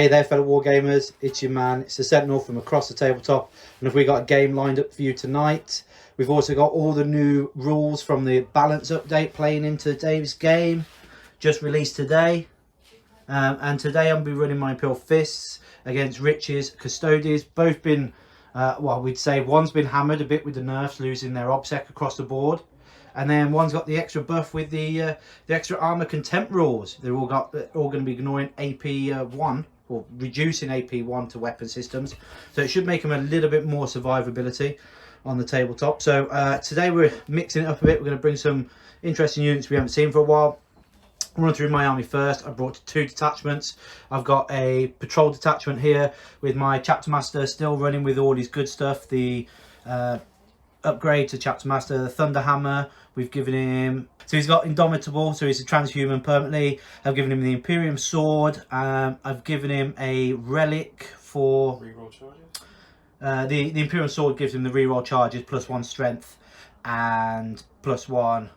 Hey there fellow wargamers, it's your man, it's the Sentinel from across the tabletop, and if we got a game lined up for you tonight. We've also got all the new rules from the balance update playing into Dave's game, just released today. And today I'm going to be running my Imperial Fists against Rich's Custodes. Both been, well, we'd say one's been hammered a bit with the nerfs, losing their obsec across the board. And then one's got the extra buff with the extra armor contempt rules. They're all going to be ignoring AP 1 or reducing AP 1 to weapon systems. So it should make them a little bit more survivability on the tabletop. So today we're mixing it up a bit. We're going to bring some interesting units we haven't seen for a while. I'll run through my army first. I brought 2 detachments. I've got a patrol detachment here with my chapter master still running with all his good stuff. The upgrade to chapter master, the thunder hammer. We've given him, so he's got indomitable, so he's a transhuman permanently. I've given him the Imperial sword. I've given him a relic for reroll charges. The Imperial sword gives him the reroll charges, +1 strength and +1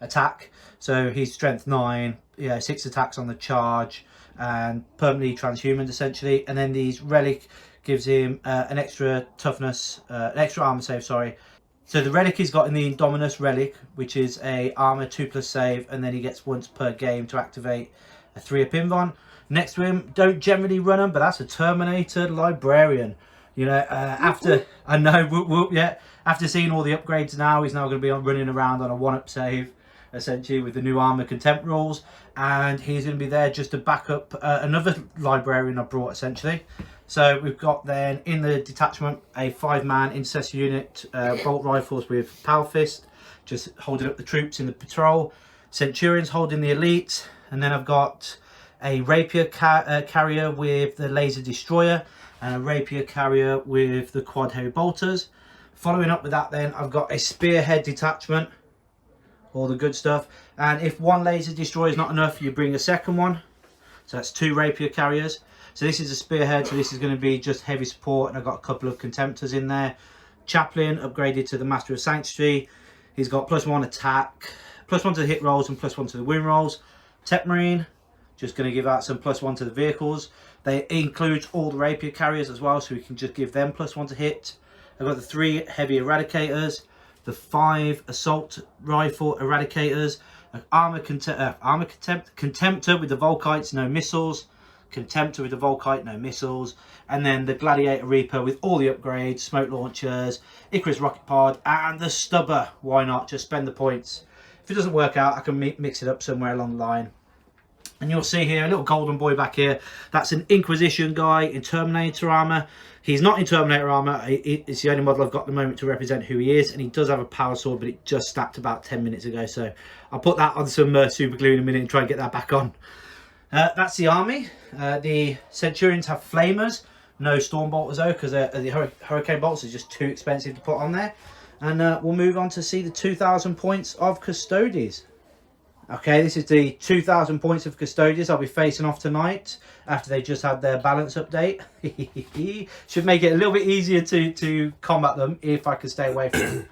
attack. So he's strength 9, yeah, 6 attacks on the charge, and permanently transhuman essentially. And then these relic gives him an extra toughness, an extra armor save, sorry. So the relic he's got in the Indominus relic, which is a armor 2+ save, and then he gets once per game to activate a 3-up invuln. Next to him, don't generally run him, but that's a Terminator Librarian. You know, after I know, whoop, whoop, yeah, after seeing all the upgrades now, he's now going to be running around on a 1-up save, essentially with the new armor contempt rules, and he's going to be there just to back up another librarian I brought essentially. So we've got then in the detachment a 5-man intercessor unit, bolt rifles with power fist, just holding up the troops in the patrol, centurions holding the elite, and then I've got a rapier carrier with the laser destroyer and a rapier carrier with the quad heavy bolters. Following up with that then I've got a spearhead detachment, all the good stuff, and if one laser destroyer is not enough, you bring a second one, so that's 2 rapier carriers. So this is a spearhead, so this is going to be just heavy support, and I've got a couple of contemptors in there. Chaplain upgraded to the Master of Sanctuary. He's got +1 attack, +1 to the hit rolls and +1 to the win rolls. Tech Marine, just going to give out some +1 to the vehicles. They include all the rapier carriers as well, so we can just give them +1 to hit. I've got the 3 heavy eradicators, the 5 assault rifle eradicators, an armor contemptor with the Volkites, no missiles. Contemptor with the Volkite, no missiles, and then the Gladiator Reaper with all the upgrades, smoke launchers, Icarus rocket pod, and the Stubber. Why not? Just spend the points. If it doesn't work out, I can mix it up somewhere along the line. And you'll see here a little golden boy back here. That's an Inquisition guy in Terminator armor. He's not in Terminator armor. It's the only model I've got at the moment to represent who he is, and he does have a power sword, but it just snapped about 10 minutes ago. So I'll put that on some super glue in a minute and try and get that back on. That's the army. The Centurions have flamers, no storm bolters though, because the hurricane bolts are just too expensive to put on there. And we'll move on to see the 2,000 points of Custodes. Okay, this is the 2,000 points of Custodes I'll be facing off tonight after they just had their balance update. Should make it a little bit easier to combat them if I can stay away from them.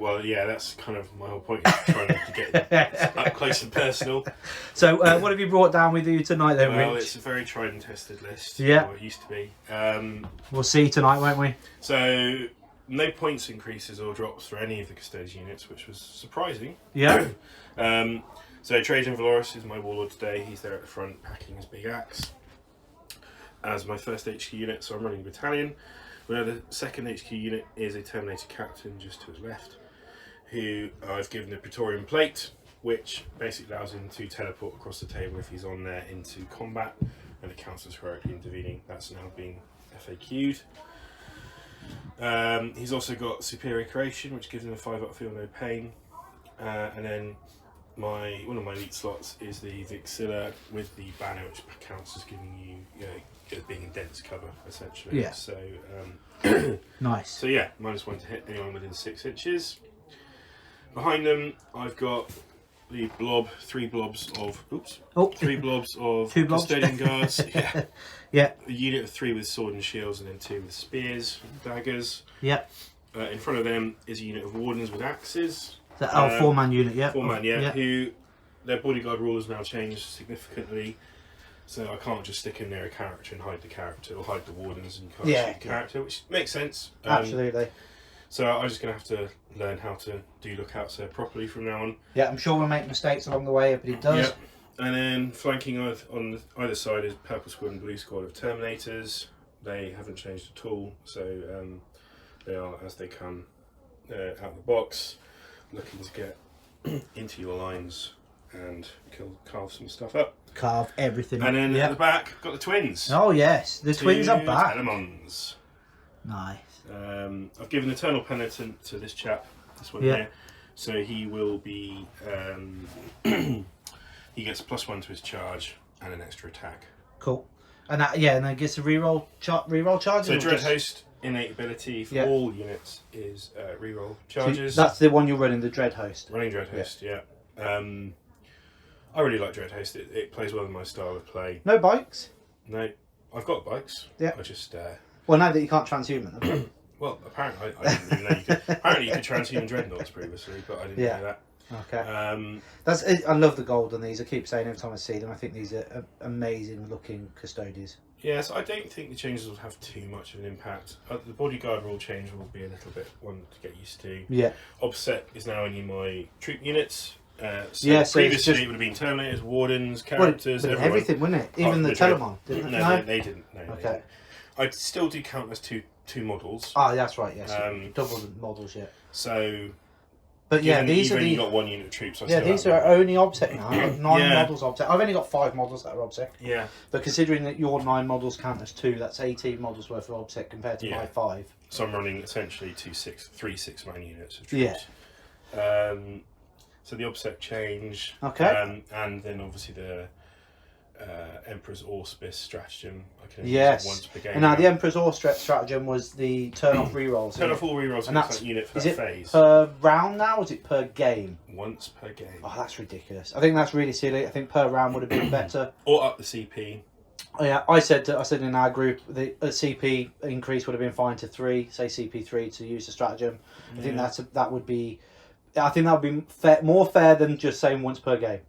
Well, yeah, that's kind of my whole point, is trying to get up close and personal. So, what have you brought down with you tonight then, Well, Rich? it's a very tried and tested list. Yeah. Or it used to be. We'll see tonight, won't we? So, no points increases or drops for any of the Custodes units, which was surprising. Yeah. So, Trajan Valoris is my warlord today. He's there at the front, packing his big axe. As my first HQ unit, so I'm running a battalion. Where the second HQ unit is a Terminator captain just to his left, who I've given the Praetorian plate, which basically allows him to teleport across the table if he's on there into combat, and it counts as heroically intervening. That's now being FAQ'd. He's also got Superior Creation, which gives him a 5-up feel no pain, and then one of my elite slots is the Vixilla with the banner, which counts as giving you, being in dense cover essentially. Yeah. So Nice. So yeah, -1 to hit anyone within 6 inches. Behind them, I've got the 3 blobs of 3 blobs of 2 blobs. Custodian guards. Yeah. Yeah. A unit of 3 with sword and shields, and then 2 with spears and daggers. Yep. In front of them is a unit of wardens with axes. The 4-man unit, yeah. 4-man, yeah. Who their bodyguard rule has now changed significantly. So I can't just stick in there a character and hide the character, or hide the wardens and you can't Yeah, shoot the character, which makes sense. Absolutely. So I'm just going to have to learn how to do lookouts there properly from now on. Yeah, I'm sure we'll make mistakes along the way, but it does. Yep. And then flanking on either side is purple squad and blue squad of Terminators. They haven't changed at all, so they are as they come out of the box, looking to get into your lines and carve some stuff up. Carve everything. And then at the back, got the twins. Oh yes, the twins are back. Telemons. Nice. I've given Eternal Penitent to this chap, this one here. So he will be, he gets +1 to his charge and an extra attack. Cool. And that, and then gets a reroll charge. So Dread Host innate ability for all units is reroll charges. So that's the one you're running, the Dread Host. Running Dread Host, yeah. I really like Dread Host. It plays well in my style of play. No bikes? No, I've got bikes. Yeah. I just well, now that you can't transhuman them. well, apparently I didn't even know you could. Apparently you could transhuman dreadnoughts previously, but I didn't know that. Okay. That's it. I love the gold on these. I keep saying every time I see them, I think these are amazing looking Custodes. Yes, I don't think the changes will have too much of an impact. The bodyguard rule change will be a little bit one to get used to. Yeah. Offset is now only my troop units. So previously it would have been Terminators, Wardens, characters, everything, wouldn't it? Even the Telemon, didn't it? No, they didn't. No, okay. I still do count as two models. Ah, that's right. Yes, double the models. Yeah. So. But yeah, these are only got one unit of troops. These are only OBSEC now. I've got 9 models OBSEC. I've only got 5 models that are OBSEC. Yeah. But considering that your 9 models count as 2, that's 18 models worth of OBSEC compared to my 5. So I'm running essentially 3 6-man units of troops. Yeah. So the OBSEC change. Okay. And then obviously the Emperor's Auspice stratagem. I can only use it once per game. And now the Emperor's Auspice stratagem was the turn off rerolls. Turn off all rerolls and that's that unit for that phase. Per round now, or is it per game? Once per game. Oh, that's ridiculous. I think that's really silly. I think per round would have been better. Or up the CP. Oh, yeah, I said in our group the CP increase would have been fine to 3, say CP3 to use the stratagem. I think that would be more fair than just saying once per game.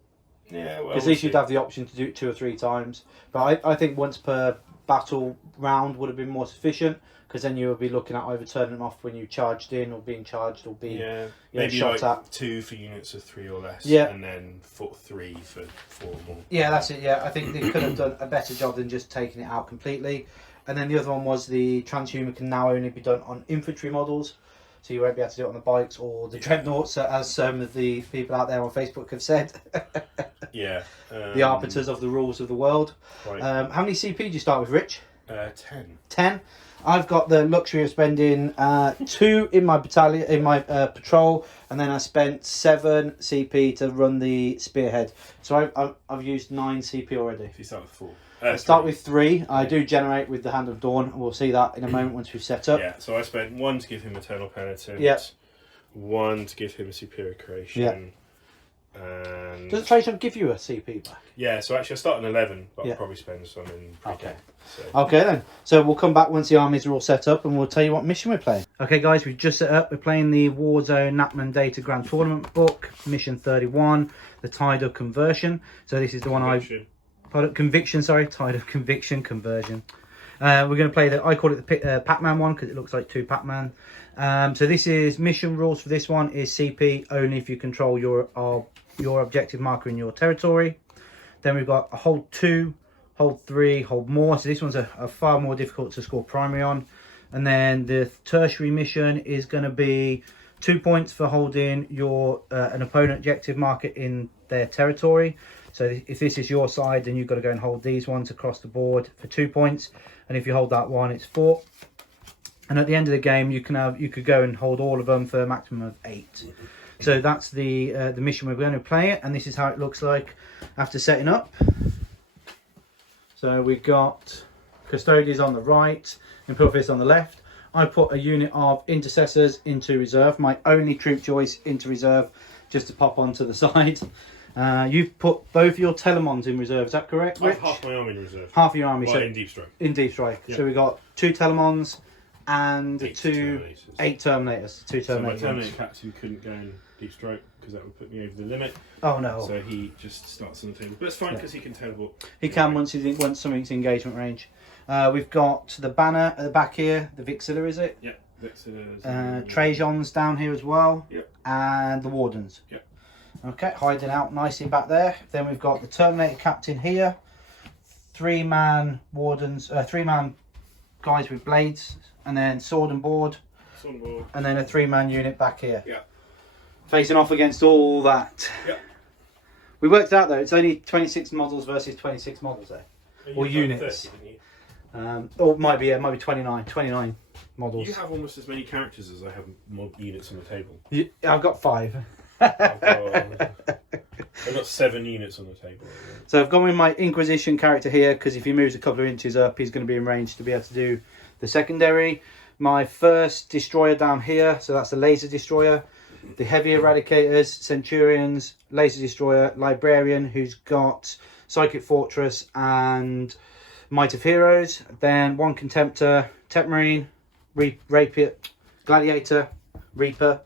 Yeah, well, because at least you'd have the option to do it 2 or 3 times. But I think once per battle round would have been more sufficient, because then you would be looking at either turning them off when you charged in, or being charged, or being maybe shot at. 2 for units of 3 or less, and then 3 for 4 more. Yeah, that's it. Yeah, I think they could have done a better job than just taking it out completely. And then the other one was the transhuman can now only be done on infantry models. So you won't be able to do it on the bikes or the dreadnoughts, as some of the people out there on Facebook have said. The arbiters of the rules of the world. Right. How many CP do you start with, Rich? 10. 10. I've got the luxury of spending 2 in my battalion, in my patrol, and then I spent 7 CP to run the spearhead. So I've used 9 CP already. If you start with 4. I start with 3. I do generate with the Hand of Dawn. We'll see that in a moment once we've set up. Yeah, so I spent 1 to give him Eternal Penitent. Yeah. 1 to give him a Superior Creation. Yeah. And does the creation give you a CP back? Yeah, so actually I start on 11, but I'll probably spend some in pre-game. Okay then. So we'll come back once the armies are all set up and we'll tell you what mission we're playing. Okay guys, we've just set up. We're playing the Warzone Nachmund Data Grand Tournament book, mission 31, the Tide of Conversion. So this is the one Conviction, sorry, Tide of Conviction Conversion. We're going to play I call it the Pac-Man one because it looks like 2 Pac-Man. So this is mission rules for this one is CP only if you control your objective marker in your territory. Then we've got a hold 2, hold 3, hold more. So this one's a far more difficult to score primary on. And then the tertiary mission is going to be 2 points for holding your an opponent objective marker in their territory. So if this is your side, then you've got to go and hold these ones across the board for 2 points. And if you hold that one, it's 4. And at the end of the game, you could go and hold all of them for a maximum of 8. So that's the mission we're going to play it, and this is how it looks like after setting up. So we've got Custodes on the right, Imperial Fists on the left. I put a unit of intercessors into reserve, my only troop choice into reserve, just to pop onto the side. You've put both your Telemons in reserve, is that correct, Rich? Half my army in reserve. Half your army. So in Deep Strike. In Deep Strike. Yep. So we've got 2 Telemons, and 8 two Terminators. 8 Terminators. 2 So my Terminators. Terminator captain couldn't go in deep stroke because that would put me over the limit. Oh no. So he just starts on the table. But it's fine because he can teleport. He can once something's engagement range. We've got the banner at the back here, the Vixilla, is it? Yep. Trajan's down here as well. Yep. And the Wardens. Yep. Okay, hiding out nicely back there. Then we've got the Terminator captain here. 3-man Wardens, 3-man guys with blades, and then sword and board. And then a 3-man unit back here. Yeah. Facing off against all that. Yeah. We worked out though, it's only 26 models versus 26 models there. Or units. 30, didn't you? Or it might be 29 models. You have almost as many characters as I have units on the table. I've got 5. I've got 7 units on the table. So I've gone with my Inquisition character here because if he moves a couple of inches up, he's going to be in range to be able to do the secondary. My first destroyer down here, so that's a laser destroyer. The heavy eradicators, Centurions, laser destroyer, Librarian, who's got Psychic Fortress and Might of Heroes. Then 1 Contemptor, Tech Marine, Rapier, Gladiator, Reaper,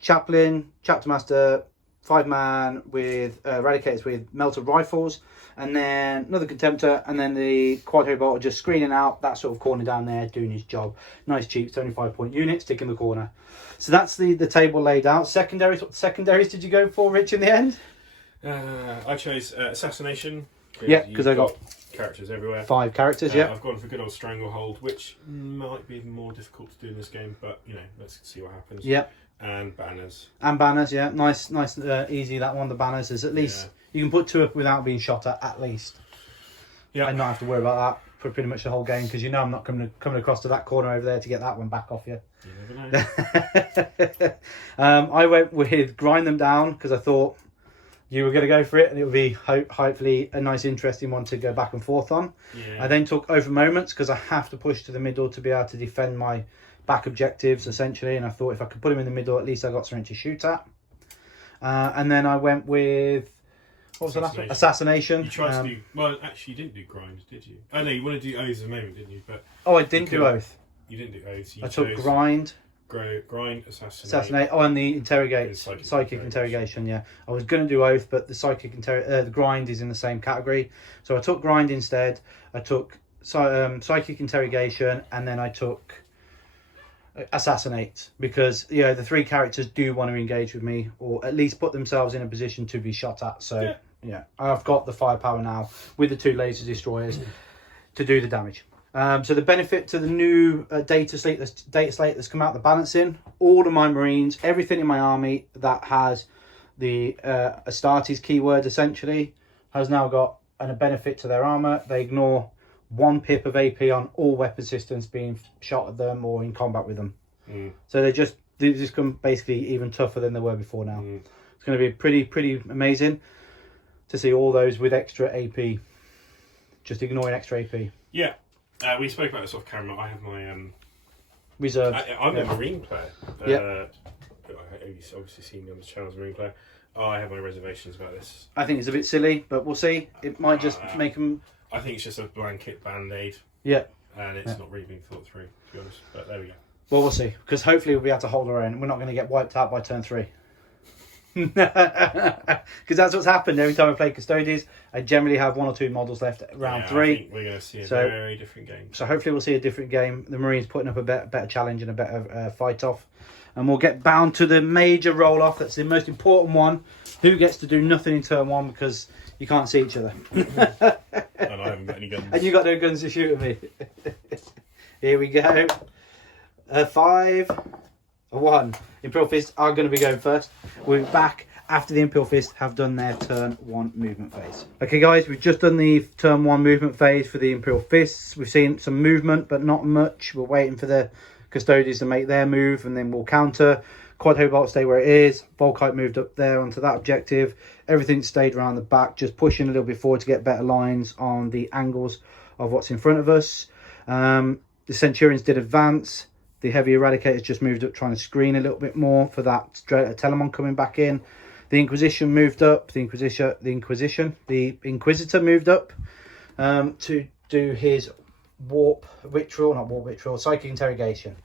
Chaplain, Chapter Master, 5-man with Eradicators with Melted Rifles, and then another Contemptor, and then the Quad Heavy Bolter just screening out that sort of corner down there, doing his job. Nice cheap 75-point unit, stick in the corner. So that's the table laid out. Secondaries, what secondaries did you go for, Rich, in the end? I chose Assassination. Yeah, because I got characters everywhere. 5 characters, yeah. I've gone for good old Stranglehold, which might be more difficult to do in this game, but you know, let's see what happens. Yeah. And banners. And banners, yeah. Nice, easy that one. The banners is at least you can put 2 up without being shot at least. Yeah. And not have to worry about that for pretty much the whole game because you know I'm not coming across to that corner over there to get that one back off you. You never know. I went with Grind Them Down because I thought you were going to go for it and it would be hopefully a nice interesting one to go back and forth on. Yeah. I then took Over Moments because I have to push to the middle to be able to defend my back objectives essentially, and I thought if I could put him in the middle at least I got something to shoot at. And then I went with what was the last one? Assassination. You tried to do well. Actually, you didn't do Grind, did you? Oh no, you want to do Oaths at the moment, didn't you? But I didn't do Oath. You didn't do Oaths. I took Grind. Grind, Assassinate. Oh, and the Interrogate, Psychic Interrogation. Yeah, I was going to do Oath, but the Grind is in the same category, so I took Grind instead. I took Psychic Interrogation, and then I took Assassinate because the 3 characters do want to engage with me or at least put themselves in a position to be shot at. So yeah I've got the firepower now with the 2 laser destroyers to do the damage. So the benefit to the new data slate that's come out, the balancing, all of my Marines, everything in my army that has the Astartes keyword essentially has now got a benefit to their armor. They ignore 1 pip of AP on all weapon systems being shot at them or in combat with them. So they just come basically even tougher than they were before now. It's going to be pretty amazing to see all those with extra AP, just ignoring extra AP. Yeah. We spoke about this off camera. I have my reserve. I'm a Marine player. You've obviously seen me on the channel as a Marine player. I have my reservations about this. I think it's a bit silly, but we'll see. It might just make them. I think it's just a blanket band-aid. Yeah. And it's not really being thought through, to be honest. But there we go. Well, we'll see. Because hopefully we'll be able to hold our own. We're not going to get wiped out by turn 3. Because that's what's happened every time I play Custodes. I generally have 1 or 2 models left at round 3. I think we're going to see a very different game. So hopefully we'll see a different game. The Marines putting up a better challenge and a better fight off. And we'll get bound to the major roll-off. That's the most important one. Who gets to do nothing in turn 1 because you can't see each other. And I haven't got any guns. And you got no guns to shoot at me. Here we go. 5, 1. Imperial Fists are going to be going first. We'll be back after the Imperial Fists have done their turn 1 movement phase. Okay guys, we've just done the turn 1 movement phase for the Imperial Fists. We've seen some movement, but not much. We're waiting for the Custodes to make their move, and then we'll counter. Quad Heavy Bolt stay where it is. Volkite moved up there onto that objective. Everything stayed around the back, just pushing a little bit forward to get better lines on the angles of what's in front of us. The Centurions did advance. The Heavy Eradicators just moved up, trying to screen a little bit more for that Telemon coming back in. The Inquisition moved up. The Inquisitor moved up to do his psychic interrogation.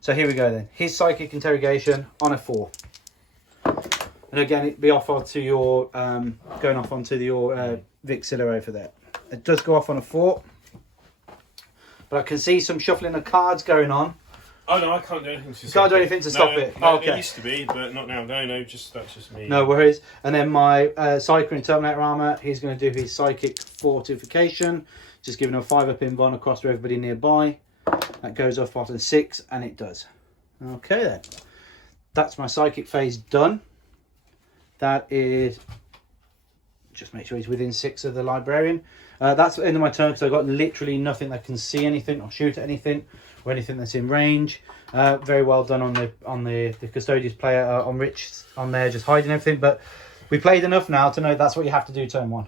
So here we go then. His psychic interrogation on a 4. And again, it'd be off onto your going off onto your Vixilla over there. It does go off on a 4, but I can see some shuffling of cards going on. Oh no, I can't do anything to You can't do anything to stop it. No, okay. It used to be, but not now. No, that's just me. No worries. And then my Psyker in Terminator armor, he's going to do his psychic fortification, just giving a 5-up invuln across to everybody nearby. That goes off after 6, and it does. Okay then. That's my psychic phase done. That is, just make sure he's within 6 of the librarian. That's the end of my turn because I've got literally nothing that can see anything or shoot at anything or anything that's in range. Very well done on the Custodians player, on Rich on there, just hiding everything. But we played enough now to know that's what you have to do turn 1.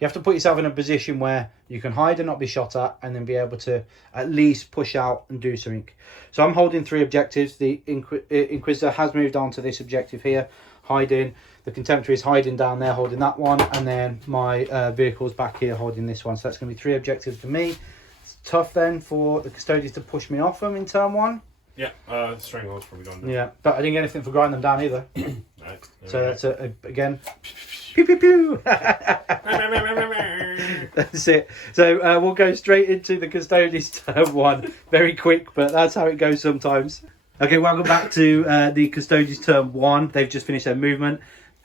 You have to put yourself in a position where you can hide and not be shot at, and then be able to at least push out and do something. So I'm holding 3 objectives. The Inquisitor has moved on to this objective here, hiding. The Contemptory is hiding down there, holding that one, and then my vehicle's back here holding this one. So that's going to be 3 objectives for me. It's tough then for the Custodians to push me off them in turn 1. Yeah, Stranglehold's probably gone now. Yeah, but I didn't get anything for grinding them down either. No, So that's again. Pew pew pew. That's it. So we'll go straight into the Custodians turn 1. Very quick, but that's how it goes sometimes. Okay, welcome back to the Custodians turn 1. They've just finished their movement.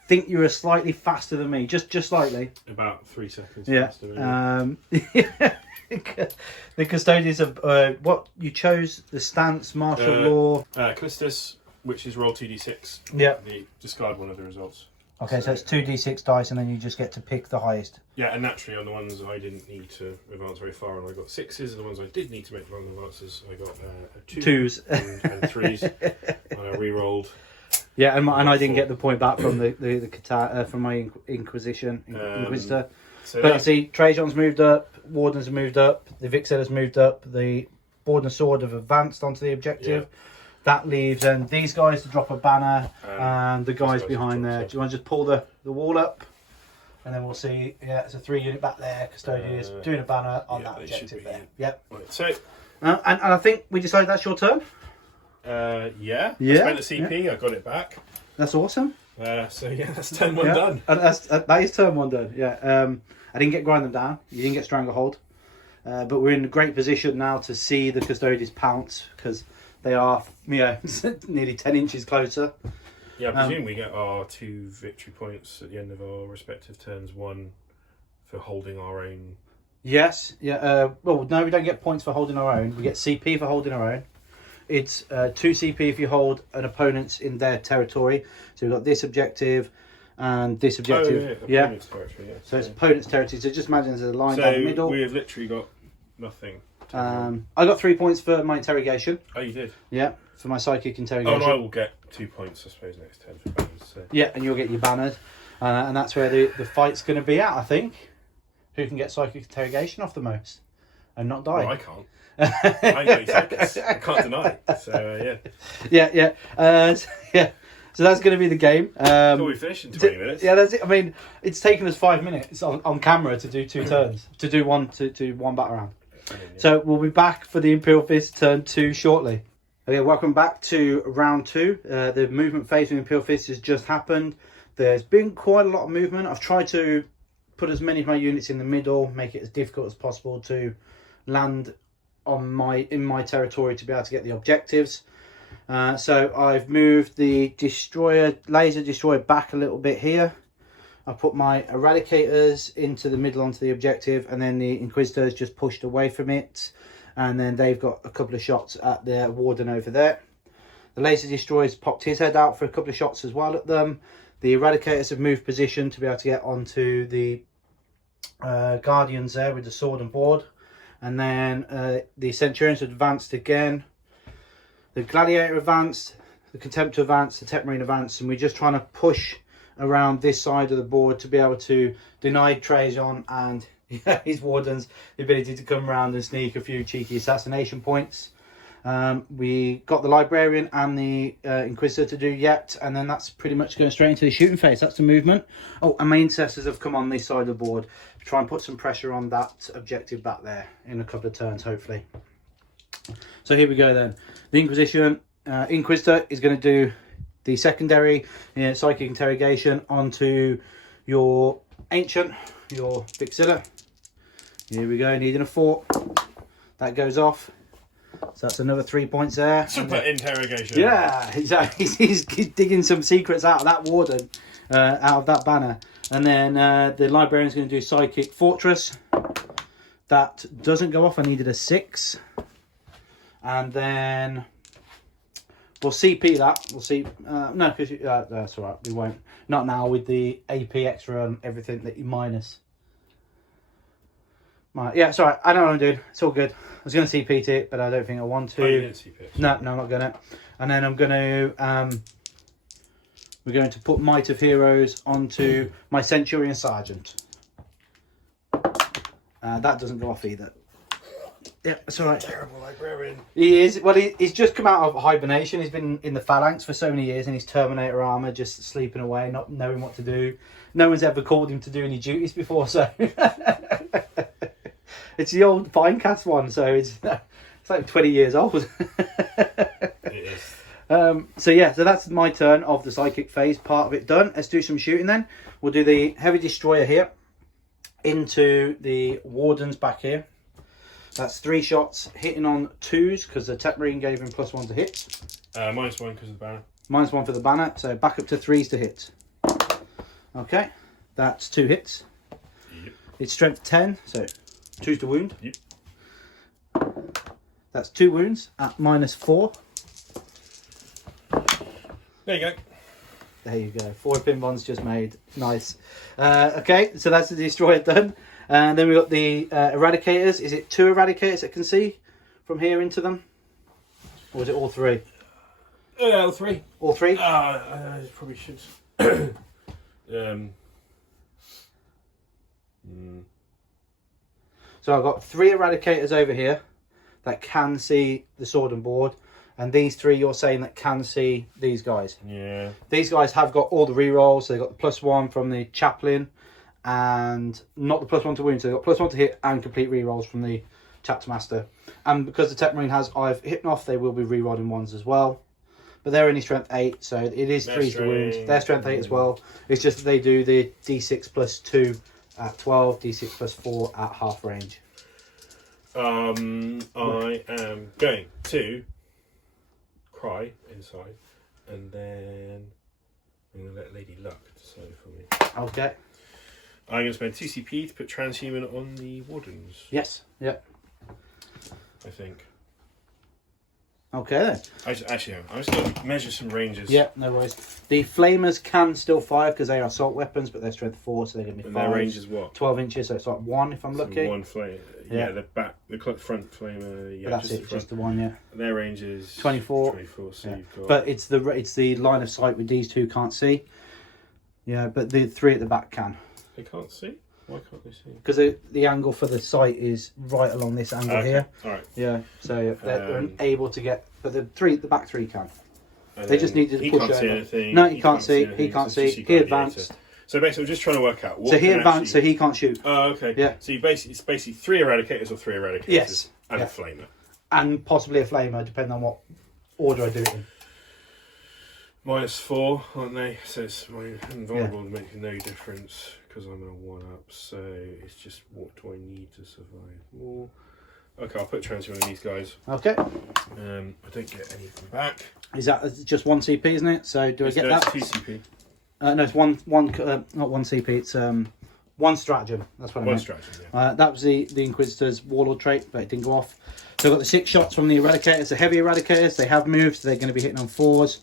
Think you're slightly faster than me, just slightly. About 3 seconds. Yeah. Faster than The Custodians of what you chose, the stance, martial law. Custodes, which is roll 2d6. Yeah. Discard one of the results. Okay, so it's 2d6 dice, and then you just get to pick the highest. Yeah, and naturally on the ones I didn't need to advance very far, and I got 6s, and the ones I did need to make long advances, I got 2s and 3s, and I re-rolled. Yeah, and I didn't get the point back from from my Inquisitor. So But I see Trajan's moved up, Wardens have moved up, the Vixilla's moved up, the Board and Sword have advanced onto the objective. Yeah. That leaves these guys to drop a banner, and the guys behind there. Do you want to just pull the wall up? And then we'll see, yeah, it's a 3-unit back there, Custodians, doing a banner on that objective there. Yep. Right, so, and I think we decided that's your turn? yeah. Yeah. I spent a CP, I got it back. That's awesome. So yeah, that's turn 1 done. And that is turn 1 done, yeah. I didn't get grind them down, you didn't get stranglehold. But we're in a great position now to see the Custodians pounce, because they are, nearly 10 inches closer. Yeah, I presume we get our 2 victory points at the end of our respective turns, 1 for holding our own. Yes, yeah. Well, no, we don't get points for holding our own. We get CP for holding our own. It's 2 CP if you hold an opponent's in their territory. So we've got this objective and this objective. Oh, yeah. Opponent's territory, yeah. So it's opponent's territory. So just imagine there's a line down the middle. So we have literally got nothing. I got 3 points for my interrogation. Oh, you did? Yeah, for my psychic interrogation. Oh, and I will get 2 points, I suppose, next turn for banners. So. Yeah, and you'll get your banners. And that's where the fight's going to be at, I think. Who can get psychic interrogation off the most and not die? Well, I can't. I know exactly. I can't deny it. So, yeah. Yeah. So that's going to be the game. So we finish in 20 minutes. Yeah, that's it. I mean, it's taken us 5 minutes on camera to do 2 turns, to do one battle round. So we'll be back for the Imperial Fists turn 2 shortly. Okay, welcome back to round 2. The movement phase of the Imperial Fists has just happened. There's been quite a lot of movement. I've tried to put as many of my units in the middle, make it as difficult as possible to land in my territory to be able to get the objectives. So I've moved the laser destroyer back a little bit here. I put my eradicators into the middle onto the objective, and then the Inquisitors just pushed away from it, and then they've got a couple of shots at the Warden over there. The laser destroyer's popped his head out for a couple of shots as well at them. The eradicators have moved position to be able to get onto the Guardians there with the sword and board. And then the Centurions advanced again. The Gladiator advanced, the Contemptor advanced, the Tech-Marine advanced, and we're just trying to push around this side of the board to be able to deny Trajan and his Wardens the ability to come around and sneak a few cheeky assassination points. We got the Librarian and the Inquisitor to do yet, and then that's pretty much going straight into the shooting phase. That's the movement. Oh, and my Intercessors have come on this side of the board to try and put some pressure on that objective back there in a couple of turns, hopefully. So here we go then. The Inquisitor is going to do the secondary psychic interrogation onto your Ancient, your Vixilla. Here we go, needing a 4. That goes off. So that's another 3 points there. Super interrogation. Yeah, he's digging some secrets out of that Warden, out of that banner. And then the Librarian's going to do Psychic Fortress. That doesn't go off. I needed a 6. And then we'll CP that. We'll see. No, because that's all right. We won't. Not now with the AP extra and everything that you minus. Right, yeah, it's all right. I know what I'm doing. It's all good. I was going to CP it, but I don't think I want to. Oh, you didn't CP it. No, I'm not going to. And then I'm going to... we're going to put Might of Heroes onto my Centurion Sergeant. That doesn't go off either. Yeah, it's all right. Terrible Librarian. He is. Well, he's just come out of hibernation. He's been in the phalanx for so many years in his Terminator armour, just sleeping away, not knowing what to do. No one's ever called him to do any duties before, so... It's the old Finecast one, so it's like 20 years old. It is. So yeah, so that's my turn of the psychic phase part of it done. Let's do some shooting then. We'll do the heavy destroyer here into the wardens back here. That's 3 shots hitting on 2s because the Tech Marine gave him +1 to hit. -1 because of the banner. -1 for the banner, so back up to 3s to hit. Okay, that's 2 hits. Yep. It's strength 10, so 2's to wound. Yep. That's 2 wounds at -4. There you go. There you go. 4 pin bonds just made. Nice. Okay, so that's the destroyer done. And then we've got the eradicators. Is it 2 eradicators that can see from here into them? Or is it all 3? All 3. All 3? Probably should. So I've got 3 eradicators over here that can see the sword and board. And these 3 you're saying that can see these guys. Yeah. These guys have got all the rerolls. So they've got the +1 from the chaplain. And not the +1 to wound, so they've got +1 to hit and complete rerolls from the chapter master. And because the Tech Marine has I've hit off, they will be rerolling 1s as well. But they're only strength 8, so it is 3s to wound. They're strength 8 as well. It's just that they do the D6 +2 at 12, D6 +4 at half range. I am going to cry inside, and then I'm going to let Lady Luck decide for me. Okay. I'm going to spend 2 CP to put transhuman on the wardens. Yes. Yep. I think. Okay then. I'm just going to measure some ranges. Yeah, no worries. The flamers can still fire because they are assault weapons, but they're strength 4, so they're going to be And 5. their range is what? 12 inches, so it's like 1 if I'm So lucky. 1 flame. Yeah. The front flamer. Yeah, But that's just it, the front. just the 1, yeah. Their range is 24. 24. So Yeah. you've got. But it's the line of sight with these 2 can't see. Yeah, but the 3 at the back can. They can't see. Why can't they see? Because the angle for the sight is right along this angle here. All right. Yeah, so they're unable to get. But the back 3 can. And They just needed to he push can't see over. anything. No, he can't see. anything, He can't so it's see. just He you can't advanced. So basically, I'm just trying to work out what. So he can advanced, so actually... he can't shoot. Oh, okay. Yeah. So you it's basically 3 eradicators or 3 eradicators. Yes. And Yeah. a flamer. And possibly a flamer, depending on what order I do it in. -4, aren't they? So it's my invulnerable makes no difference because I'm a 1-up. So it's just what do I need to survive more? Okay, I'll put transhuman on these guys. Okay. I don't get anything back. Is that just 1 CP, isn't it? So do I get that? It's 2 CP. No, it's one. Not 1 CP. It's 1 stratagem. That's what I meant. 1 stratagem. Yeah. That was the Inquisitor's Warlord trait, but it didn't go off. So I've got the 6 shots from the Eradicators, the heavy Eradicators. They have moved, so they're going to be hitting on 4s.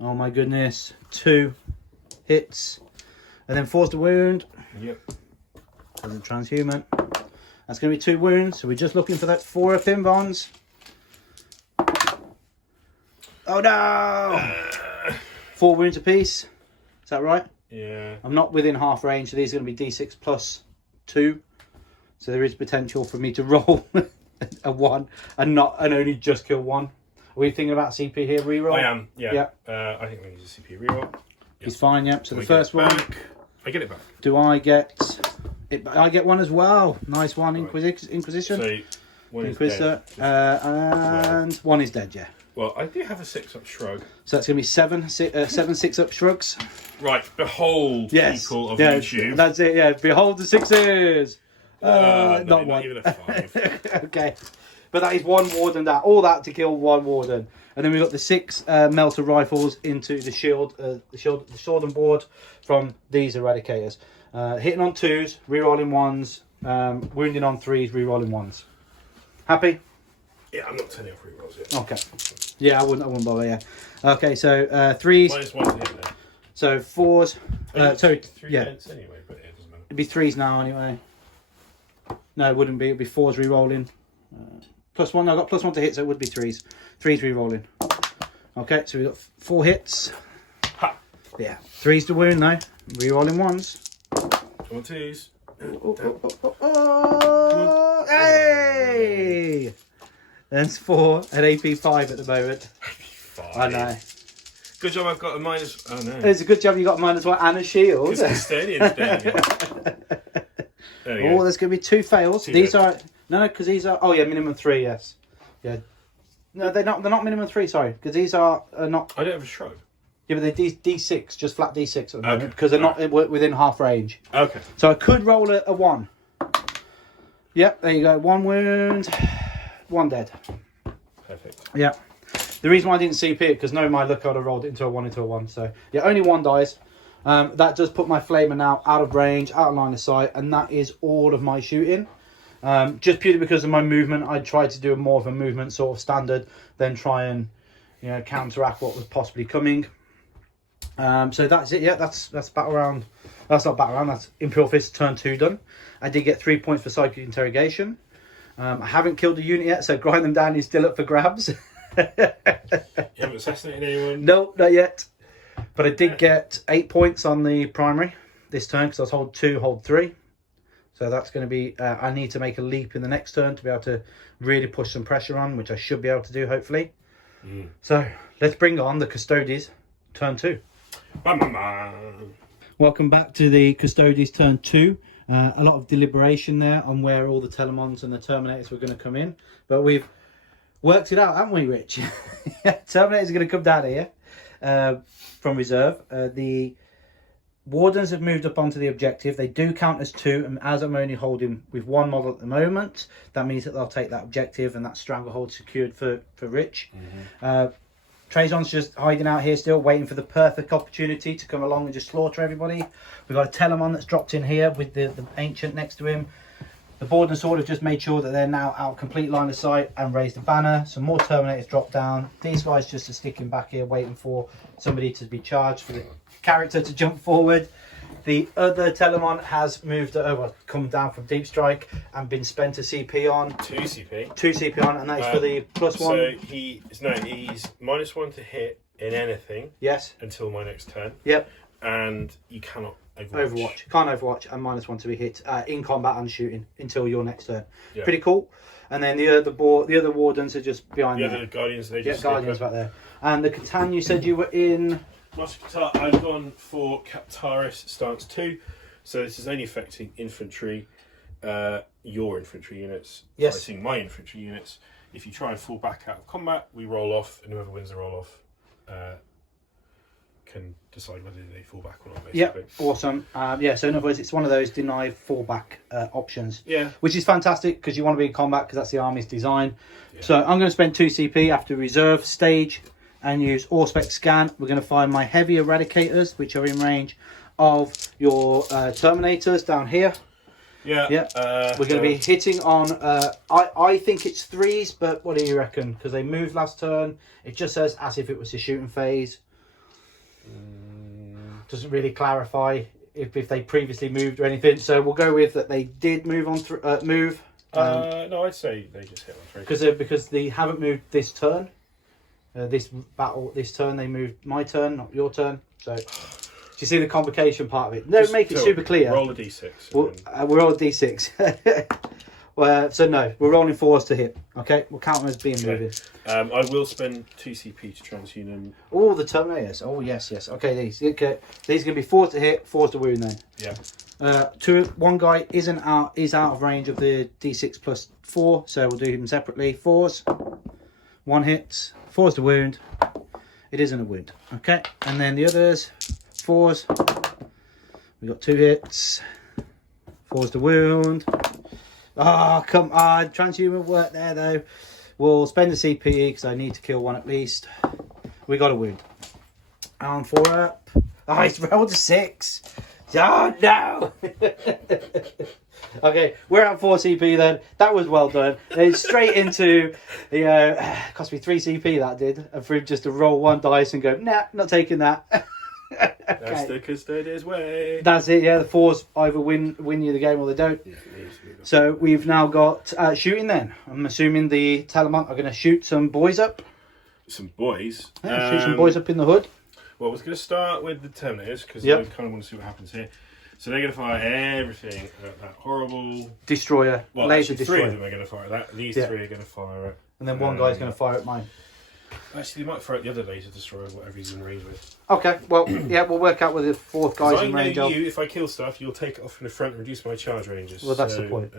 Oh my goodness. 2 hits. And then 4's to wound. Yep. And the transhuman. That's going to be 2 wounds, so we're just looking for that 4 pin bonds. Oh no! 4 wounds apiece. Is that right? Yeah. I'm not within half range, so these are going to be D6 +2. So there is potential for me to roll a 1 and only just kill 1. Are we thinking about CP here, reroll? I am, yeah. I think we use a CP reroll. Yep. He's fine, yep. So the first one. I get it back. Do I get it? I get 1 as well. Nice one, Inquisition. So, 1 Inquisitor, is dead. and 1 is dead, yeah. Well, I do have a 6-up shrug. So that's going to be 7 6-up shrugs. Right, behold, people of YouTube. That's it, yeah. Behold the 6s. No, not 1. even a 5. Okay. But that is 1 warden, all that to kill 1 warden. And then we've got the 6 melter rifles into the shield, the sword and board from these eradicators. Hitting on 2s, rerolling 1s, wounding on 3s, rerolling 1s. Happy? Yeah, I'm not turning off rerolls yet. Okay. Yeah, I wouldn't bother, yeah. Okay, so 3s. -1 to hit there. So 4s. Sorry, 3 yeah. dents anyway, but yeah, it doesn't matter. It'd be 3s now anyway. No, it wouldn't be. It'd be 4s rerolling. +1. I got +1 to hit, so it would be 3s. 3s rerolling. Okay, so we've got 4 hits. Ha! Yeah. 3s to wound though. Rerolling 1s. Come on, 2s. Oh, hey! That's 4 at AP 5 at the moment. 5. I know. Good job I've got a minus... Oh, no. It's a good job you got -1 and a shield. It's Custodians Day. There we go. Oh, there's going to be 2 fails. These are... No, because these are... Oh, yeah, minimum 3, yes. Yeah. No, they're not minimum 3, sorry. Because these are not... I don't have a shrug. Yeah, but they're D6, just flat D6 at the moment. Okay. Because they're not within half range. Okay. So I could roll a 1. Yep, there you go. 1 wound, 1 dead. Perfect. Yeah. The reason why I didn't CP it, because knowing my luck, I would have rolled it into a 1 into a 1. So, yeah, only 1 dies. That does put my flamer now out of range, out of line of sight, and that is all of my shooting. Just purely because of my movement, I tried to do more of a movement sort of standard, then try and, you know, counteract what was possibly coming. So that's it. Yeah, that's battle round. That's not battle round. That's Imperial Fists turn 2 done. I did get 3 points for psychic interrogation. I haven't killed a unit yet, so grind them down is still up for grabs. You haven't assassinated anyone? No, not yet. But I did get 8 points on the primary this turn because I was hold 2, hold 3. So that's going to be... I need to make a leap in the next turn to be able to really push some pressure on, which I should be able to do, hopefully. So let's bring on the Custodes turn 2. Welcome back to the Custodes turn 2. A lot of deliberation there on where all the Telemons and the Terminators were going to come in. But we've worked it out, haven't we, Rich? Terminators are going to come down here from reserve. The Wardens have moved up onto the objective. They do count as 2, and as I'm only holding with 1 model at the moment, that means that they'll take that objective and that stranglehold secured for Rich. Trazon's just hiding out here still, waiting for the perfect opportunity to come along and just slaughter everybody. We've got a Telemon that's dropped in here with the Ancient next to him. The Board and Sword have just made sure that they're now out complete line of sight and raised the banner. Some more Terminators drop down. These guys just are sticking back here waiting for somebody to be charged, for the character to jump forward. The other Telemon has moved over, come down from Deep Strike and been spent a CP on. 2 CP. 2 CP on, and that is for the +1. So he's -1 to hit in anything. Yes. Until my next turn. Yep. And you cannot Overwatch. Can't Overwatch, and -1 to be hit in combat and shooting until your next turn. Yeah. Pretty cool. And then the other Wardens are just behind there. The other Guardians, they just Guardians back there. And the Catan, you said you were in... Musketar, I've gone for Captaris stance 2, so this is only affecting infantry, your infantry units, fighting my infantry units. If you try and fall back out of combat, we roll off, and whoever wins the roll off can decide whether they fall back or not, basically. Yep, awesome. So in other words, it's one of those deny fallback options. Yeah. Which is fantastic, because you want to be in combat, because that's the army's design. Yeah. So I'm going to spend 2 CP after reserve stage, and use Auspex scan. We're going to find my heavy eradicators, which are in range of your Terminators down here. Yeah. We're going to be hitting on, I think it's 3s, but what do you reckon? Because they moved last turn. It just says as if it was a shooting phase. Doesn't really clarify if they previously moved or anything. So we'll go with that they did move on through, no, I'd say they just hit on 3. Because they haven't moved this turn. This turn they moved my turn, not your turn. So, do you see the complication part of it? No, make it super clear. Roll a d6. We're all a d6. So no, we're rolling 4s to hit. Okay, we'll count them as being moving. I will spend 2 CP to transhuman them. Oh, the Terminators. Oh, yes. Okay, these. Okay, these are going to be 4s to hit, 4s to wound then. Yeah. One guy is out of range of the D6 plus 4, so we'll do him separately. 4s, 1 hit, 4s to wound. It isn't a wound. Okay, and then the others, 4s. We got 2 hits, 4s to wound. Oh, come on, transhuman work there though. We'll spend the CPE because I need to kill one at least. We got a wound. And 4 up. Oh, he's rolled a 6. Oh no! Okay, we're at 4 CP then. That was well done. Then straight into, cost me 3 CP that did. And for him just to roll 1 dice and go, nah, not taking that. Okay. That's the Custodes way. That's it, yeah. The 4s either win you the game or they don't. Yeah, so we've now got shooting then. I'm assuming the Talamonk are going to shoot some boys up. Some boys? Yeah, shoot some boys up in the hood. Well, I was going to start with the Terminators because Yep. I kind of want to see what happens here. So they're going to fire everything at that horrible... Destroyer. Well, Laser actually, destroyer. 3 of them are going to fire at that. These 3 are going to fire at... And then one guy's going to fire at mine. Actually, they might fire at the other laser destroyer, whatever he's in range with. Okay, well, yeah, we'll work out with the 4th guy's in range of. If I kill stuff, you'll take it off in the front and reduce my charge ranges. Well, that's the point.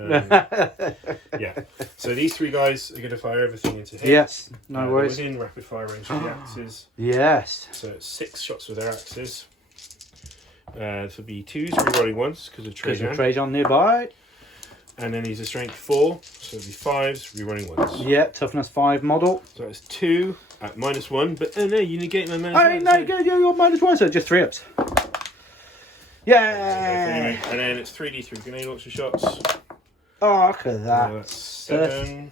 Yeah. So these 3 guys are going to fire everything into hit. Yes, no worries. Within rapid fire range of the axes. Yes. So it's 6 shots with their axes. This will be 2s, rerolling once because of Trajan. Trajan nearby. And then he's a strength 4, so it'll be 5s, rerolling once. Yeah, toughness 5 model. So it's 2 at -1, but oh no, you negate my -1. Oh, no, you're -1, so just 3 ups. Yeah. And then it's 3d3 grenade launcher shots. Oh, look at that. That's 7.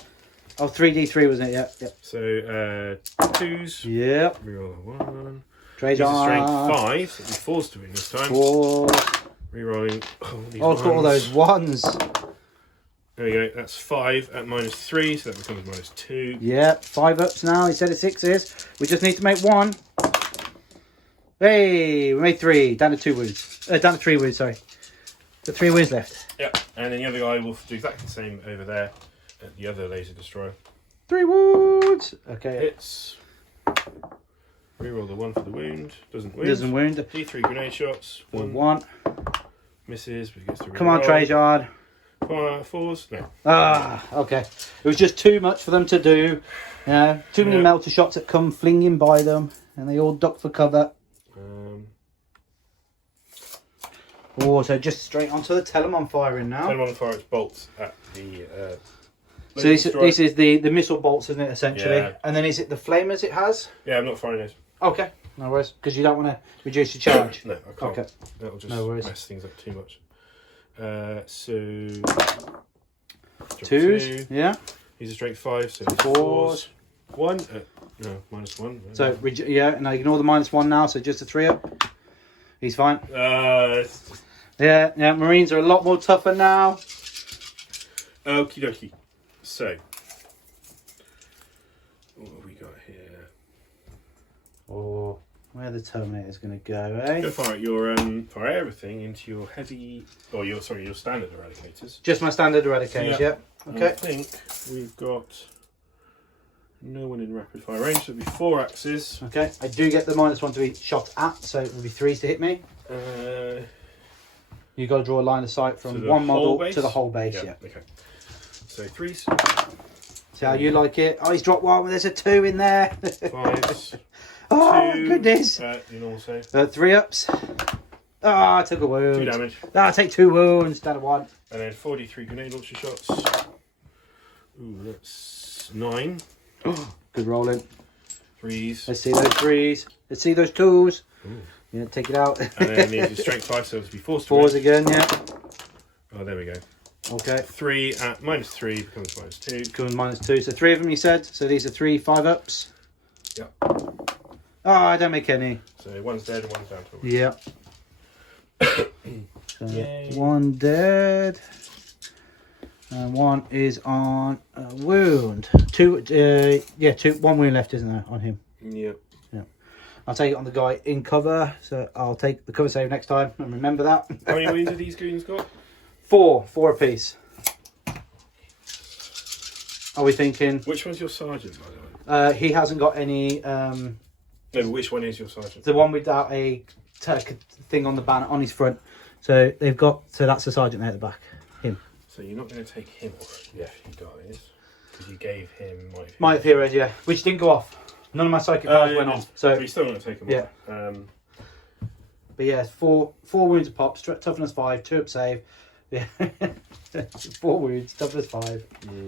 Oh, 3d3 wasn't it? Yep. So 2s. Yep. Reroll a 1. Trajan. He's a strength 5, so it'll be 4s to win this time. 4. Rerolling. Oh, it's got all those 1s. There we go. That's 5 at -3, so that becomes -2. Yep, 5 ups now instead of 6s. We just need to make 1. Hey, we made 3. Down to 2 wounds. Down to 3 wounds, sorry. Got 3 wounds left. Yep, and then the other guy will do exactly the same over there at the other laser destroyer. 3 wounds. Okay. Hits. Reroll the 1 for the wound. Doesn't wound. Doesn't wound. D3 grenade shots. 1. Misses, but he gets to reroll. Come on, Trajan. 4s. No. Ah, okay. It was just too much for them to do. Too many melter shots that come flinging by them, and they all duck for cover. Oh, so just straight onto the Telemon firing now. Telemon fires bolts at the. So this is the missile bolts, isn't it, essentially? Yeah. And then is it the flamers it has? Yeah, I'm not firing those. Okay, no worries. Because you don't want to reduce your charge. No, I can't. Okay. That'll just No worries. mess things up too much. So. 2s, yeah. He's a strength 5, so 4s. 1. No, -1. So, yeah, and I ignore the -1 now, so just a 3 up. He's fine. Yeah, Marines are a lot more tougher now. Okie dokie. So, what have we got here? Oh, where the Terminator's going to go, eh? Go fire your fire everything into your heavy, or your standard eradicators. Just my standard eradicators, Yeah. yeah. Okay. I think we've got no one in rapid fire range, so it'll be 4 axes. Okay, I do get the -1 to be shot at, so it will be 3s to hit me. You've got to draw a line of sight from one model to the whole base, yeah. Okay. So 3s. See how you like it? Oh, he's dropped 1, there's a 2 in there. 5s. Oh, 2, goodness. in also. 3 ups. Oh, I took a wound. 2 damage. Ah, I take 2 wounds instead of 1. And then 43 grenade launcher shots. Ooh, that's 9. Good rolling. 3s. Let's see those 3s. Let's see those 2s. Ooh. Yeah, take it out. And then these are strength 5, so it'll be 4s. 4s again, yeah. Oh, there we go. Okay. 3 at -3 becomes -2. Coming -2. So 3 of them you said. So these are 3 5 ups. Yep. Oh, I don't make any. So 1's dead and 1's down to 1. Yeah. So Yay. 1 dead. And 1 is on a wound. 2, 1 wound left, isn't there, on him? Yep. Yeah. I'll take it on the guy in cover, so I'll take the cover save next time and remember that. How many wounds have these goons got? 4 apiece. are we thinking? Which one's your sergeant, by the way? He hasn't got any. No, but which one is your sergeant? The one without a thing on the banner on his front. So they've got. So that's the sergeant there at the back. Him. So you're not going to take him off the FU guys because you gave him Might of Heroes, yeah, which didn't go off. None of my psychic powers went on. So you're still going to take him off. But yeah, four wounds a pop, toughness 5, 2 up save. Yeah, 4 wounds, toughness 5,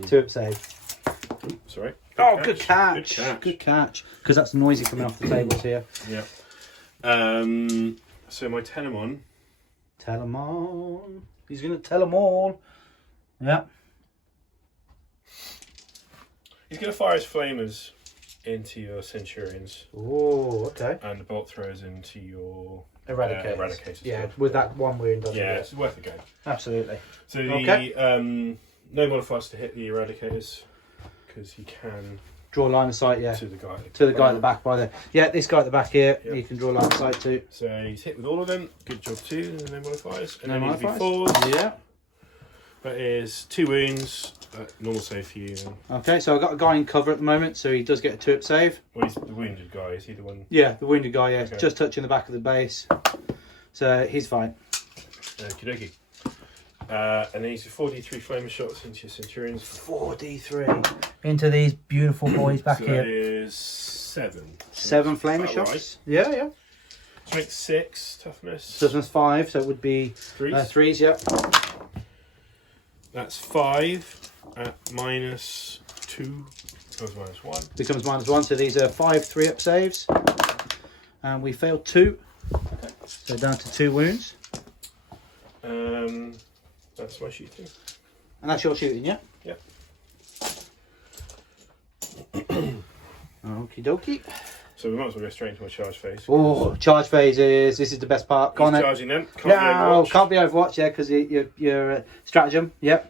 2 up save. Sorry. Good catch. Good catch. Because that's noisy coming off the tables here. Yeah. So my Telemon. Tell them all. He's going to tell them all. Yeah. He's going to fire his flamers into your Centurions. Oh, okay. And the bolt throwers into your Eradicators. Yeah, well. with that 1 wound. Yeah, it's worth a go. Absolutely. So the no modifiers to hit the Eradicators because he can draw a line of sight. Yeah. To the guy. At the back by there. Yeah, this guy at the back here. Yep. He can draw a line of sight too. So he's hit with all of them. Good job too. No modifiers. And no then modifiers. Forward. Yeah. That is 2 wounds. Normal save for you. Okay, so I've got a guy in cover at the moment, so he does get a 2 up save. Well, he's the wounded guy. Is he the one? Yeah, the wounded guy. Yeah, okay. Just touching the back of the base, so he's fine. Okie dokie. And then he's 4d3 flamer shots into your Centurions. 4d3 into these beautiful boys back so here. That is 7. 7 flamer shots. Right. Yeah. Strength 6, toughness. Toughness 5, so it would be 3s. Yeah. That's 5 at -2. Goes -1. Becomes -1. So these are 5 3-up saves, and we failed 2. Okay. So down to 2 wounds. That's my shooting. And that's your shooting, yeah? Yep. Okie dokie. So we might as well go straight into my charge phase. Oh, charge phases. This is the best part. He's charging them. Can't be Overwatch, yeah, because your stratagem, yep.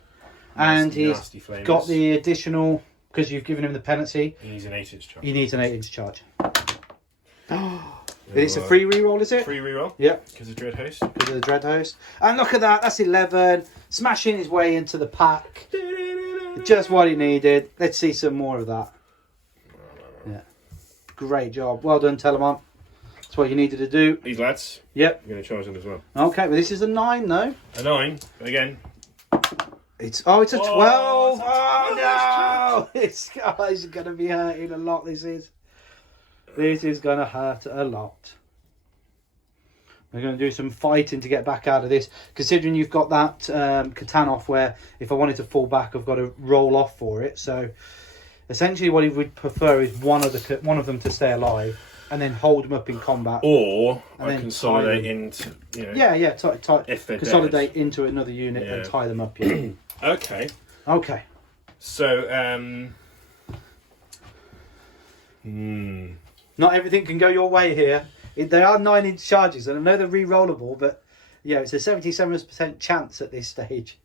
And he's got the additional, because you've given him the penalty. He needs an 8-inch charge. He needs an 8-inch charge. It's a free reroll, is it? Free reroll? Yep. Because of Dread Host. Because of the Dread Host. And look at that, that's 11. Smashing his way into the pack. Just what he needed. Let's see some more of that. Yeah. Great job. Well done, Telemon. That's what you needed to do. These lads. Yep. I'm going to charge them as well. Okay, but this is a 9 though. A 9, again. It's a 12. Oh no! It's going to be hurting a lot. This is going to hurt a lot. We're going to do some fighting to get back out of this. Considering you've got that Catan off, where if I wanted to fall back, I've got to roll off for it. So essentially, what he would prefer is one of them to stay alive, and then hold them up in combat. Or I consolidate into, if they're consolidate dead. Into another unit and tie them up. Yeah. Okay. So, not everything can go your way here. They are 9-inch charges, and I know they're re-rollable, but yeah, it's a 77% chance at this stage.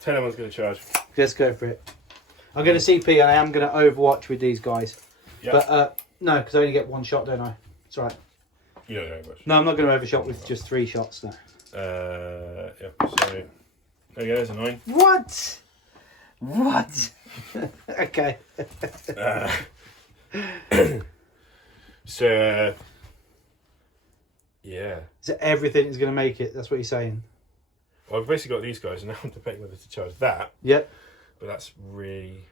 Telemon's going to charge. Let's go for it. I'm going to CP, and I am going to Overwatch with these guys. Yep. But no, because I only get 1 shot, don't I? That's right. You don't Overwatch. No, I'm not going to overshot with just 3 shots now. Yeah. So there you go. There's a 9. What? Okay. So yeah. So everything is going to make it. That's what you're saying. Well, I've basically got these guys, and now I'm debating whether to charge that. Yep. But that's really.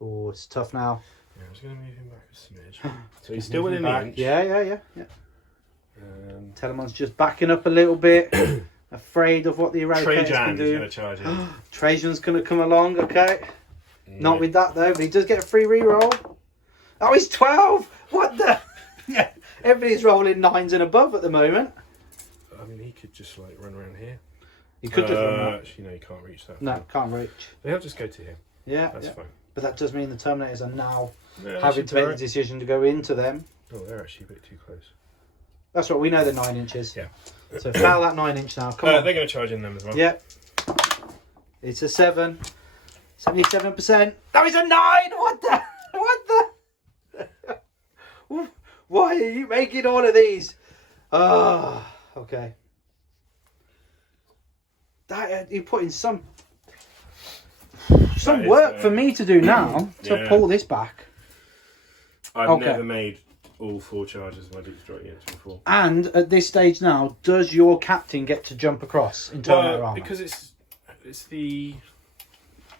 Oh, it's tough now. Yeah, I was going to move him back a smidge. So he's still within the inch. Yeah. Telemon's just backing up a little bit. Afraid of what the Eradicators can do. Trajan's going to charge in. Trajan's going to come along, okay. Not with that though, but he does get a free reroll. Oh, he's 12! What the? Yeah, everybody's rolling 9s and above at the moment. I mean, he could just like run around here. He could just run around. Actually, no, you can't reach that. No, can't reach. They'll just go to him. Yeah, that's fine. But that does mean the Terminators are now having to make the decision to go into them. Oh, they're actually a bit too close. That's right, we know they're 9 inches. Yeah. So foul that 9-inch now. Come on. They're going to charge in them as well. Yep. It's a 7. 77%. That is a 9! What the? Why are you making all of these? Okay. That you put in some work for me to do now to pull this back. I've never made all 4 charges of my deep strike units before. And at this stage now, does your captain get to jump across in Terminator armor? Because it's the.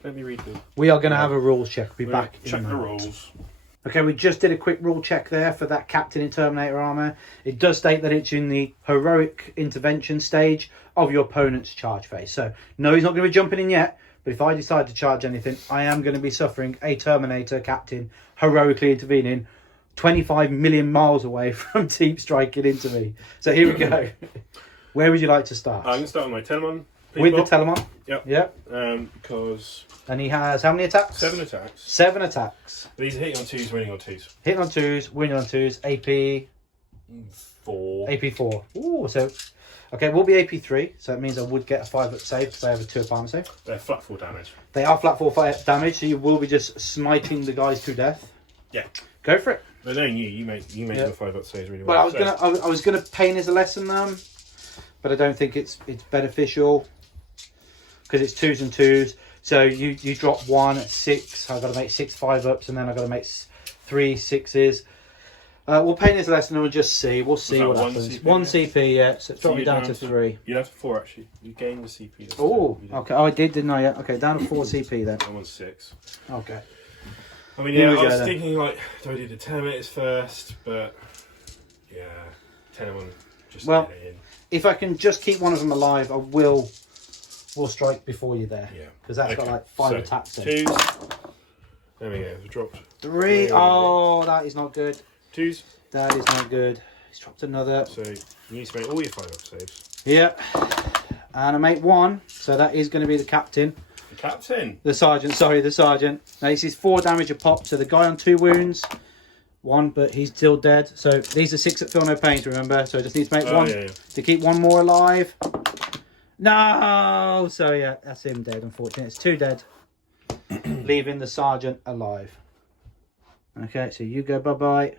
Let me read them. We are going to have a rules check. Be back. Check the rules. Okay, we just did a quick rule check there for that captain in Terminator armor. It does state that it's in the heroic intervention stage of your opponent's charge phase. So, no, he's not going to be jumping in yet. But if I decide to charge anything, I am going to be suffering a Terminator captain heroically intervening 25 million miles away from deep striking into me. So here we go. Where would you like to start? I'm going to start with my Telemon. With the Telemon? Yep. Yep. Because... And he has how many attacks? 7 attacks. 7 attacks. These are hitting on 2s, winning on 2s. Hitting on 2s, winning on 2s. AP... 4. AP 4. Ooh, so... Okay, we'll be AP 3, so that means I would get a 5-up save because I have a 2-up armor save. They're flat 4 damage. They are flat 4 damage, so you will be just smiting the guys to death. Yeah. Go for it. But knowing you make your 5-up saves really Well, well. I was gonna pain as a lesson but I don't think it's beneficial because it's 2s and 2s. So you drop 1 at 6. I've got to make 6 5-ups, and then I've got to make 3 6s. We'll paint this lesson and we'll just see. We'll see what happens. 1 CP, yeah. So drop me down to 3. You have 4 actually. You gained the CP. Oh, okay. Oh, I did, didn't I? Yeah. Okay, down to 4 CP then. I'm on 6. Okay. I mean, yeah, I was thinking like, do I do the Terminators first? But yeah, Telemon just get it in. If I can just keep one of them alive, I will strike before you there. Yeah. Because that's got like 5 attacks in. 2s. There we go. We dropped 3. Oh, that is not good. 2s. That is not good. He's dropped another. So you need to make all your 5-up saves. Yeah. And I make 1. So that is going to be the captain. The captain. The sergeant. Sorry, the sergeant. Now this is 4 damage a pop. So the guy on 2 wounds. 1, but he's still dead. So these are 6 that feel no pain, to remember. So I just need to make 1 to keep 1 more alive. No! So yeah, that's him dead, unfortunately. It's 2 dead. Leaving the sergeant alive. Okay, so you go bye-bye.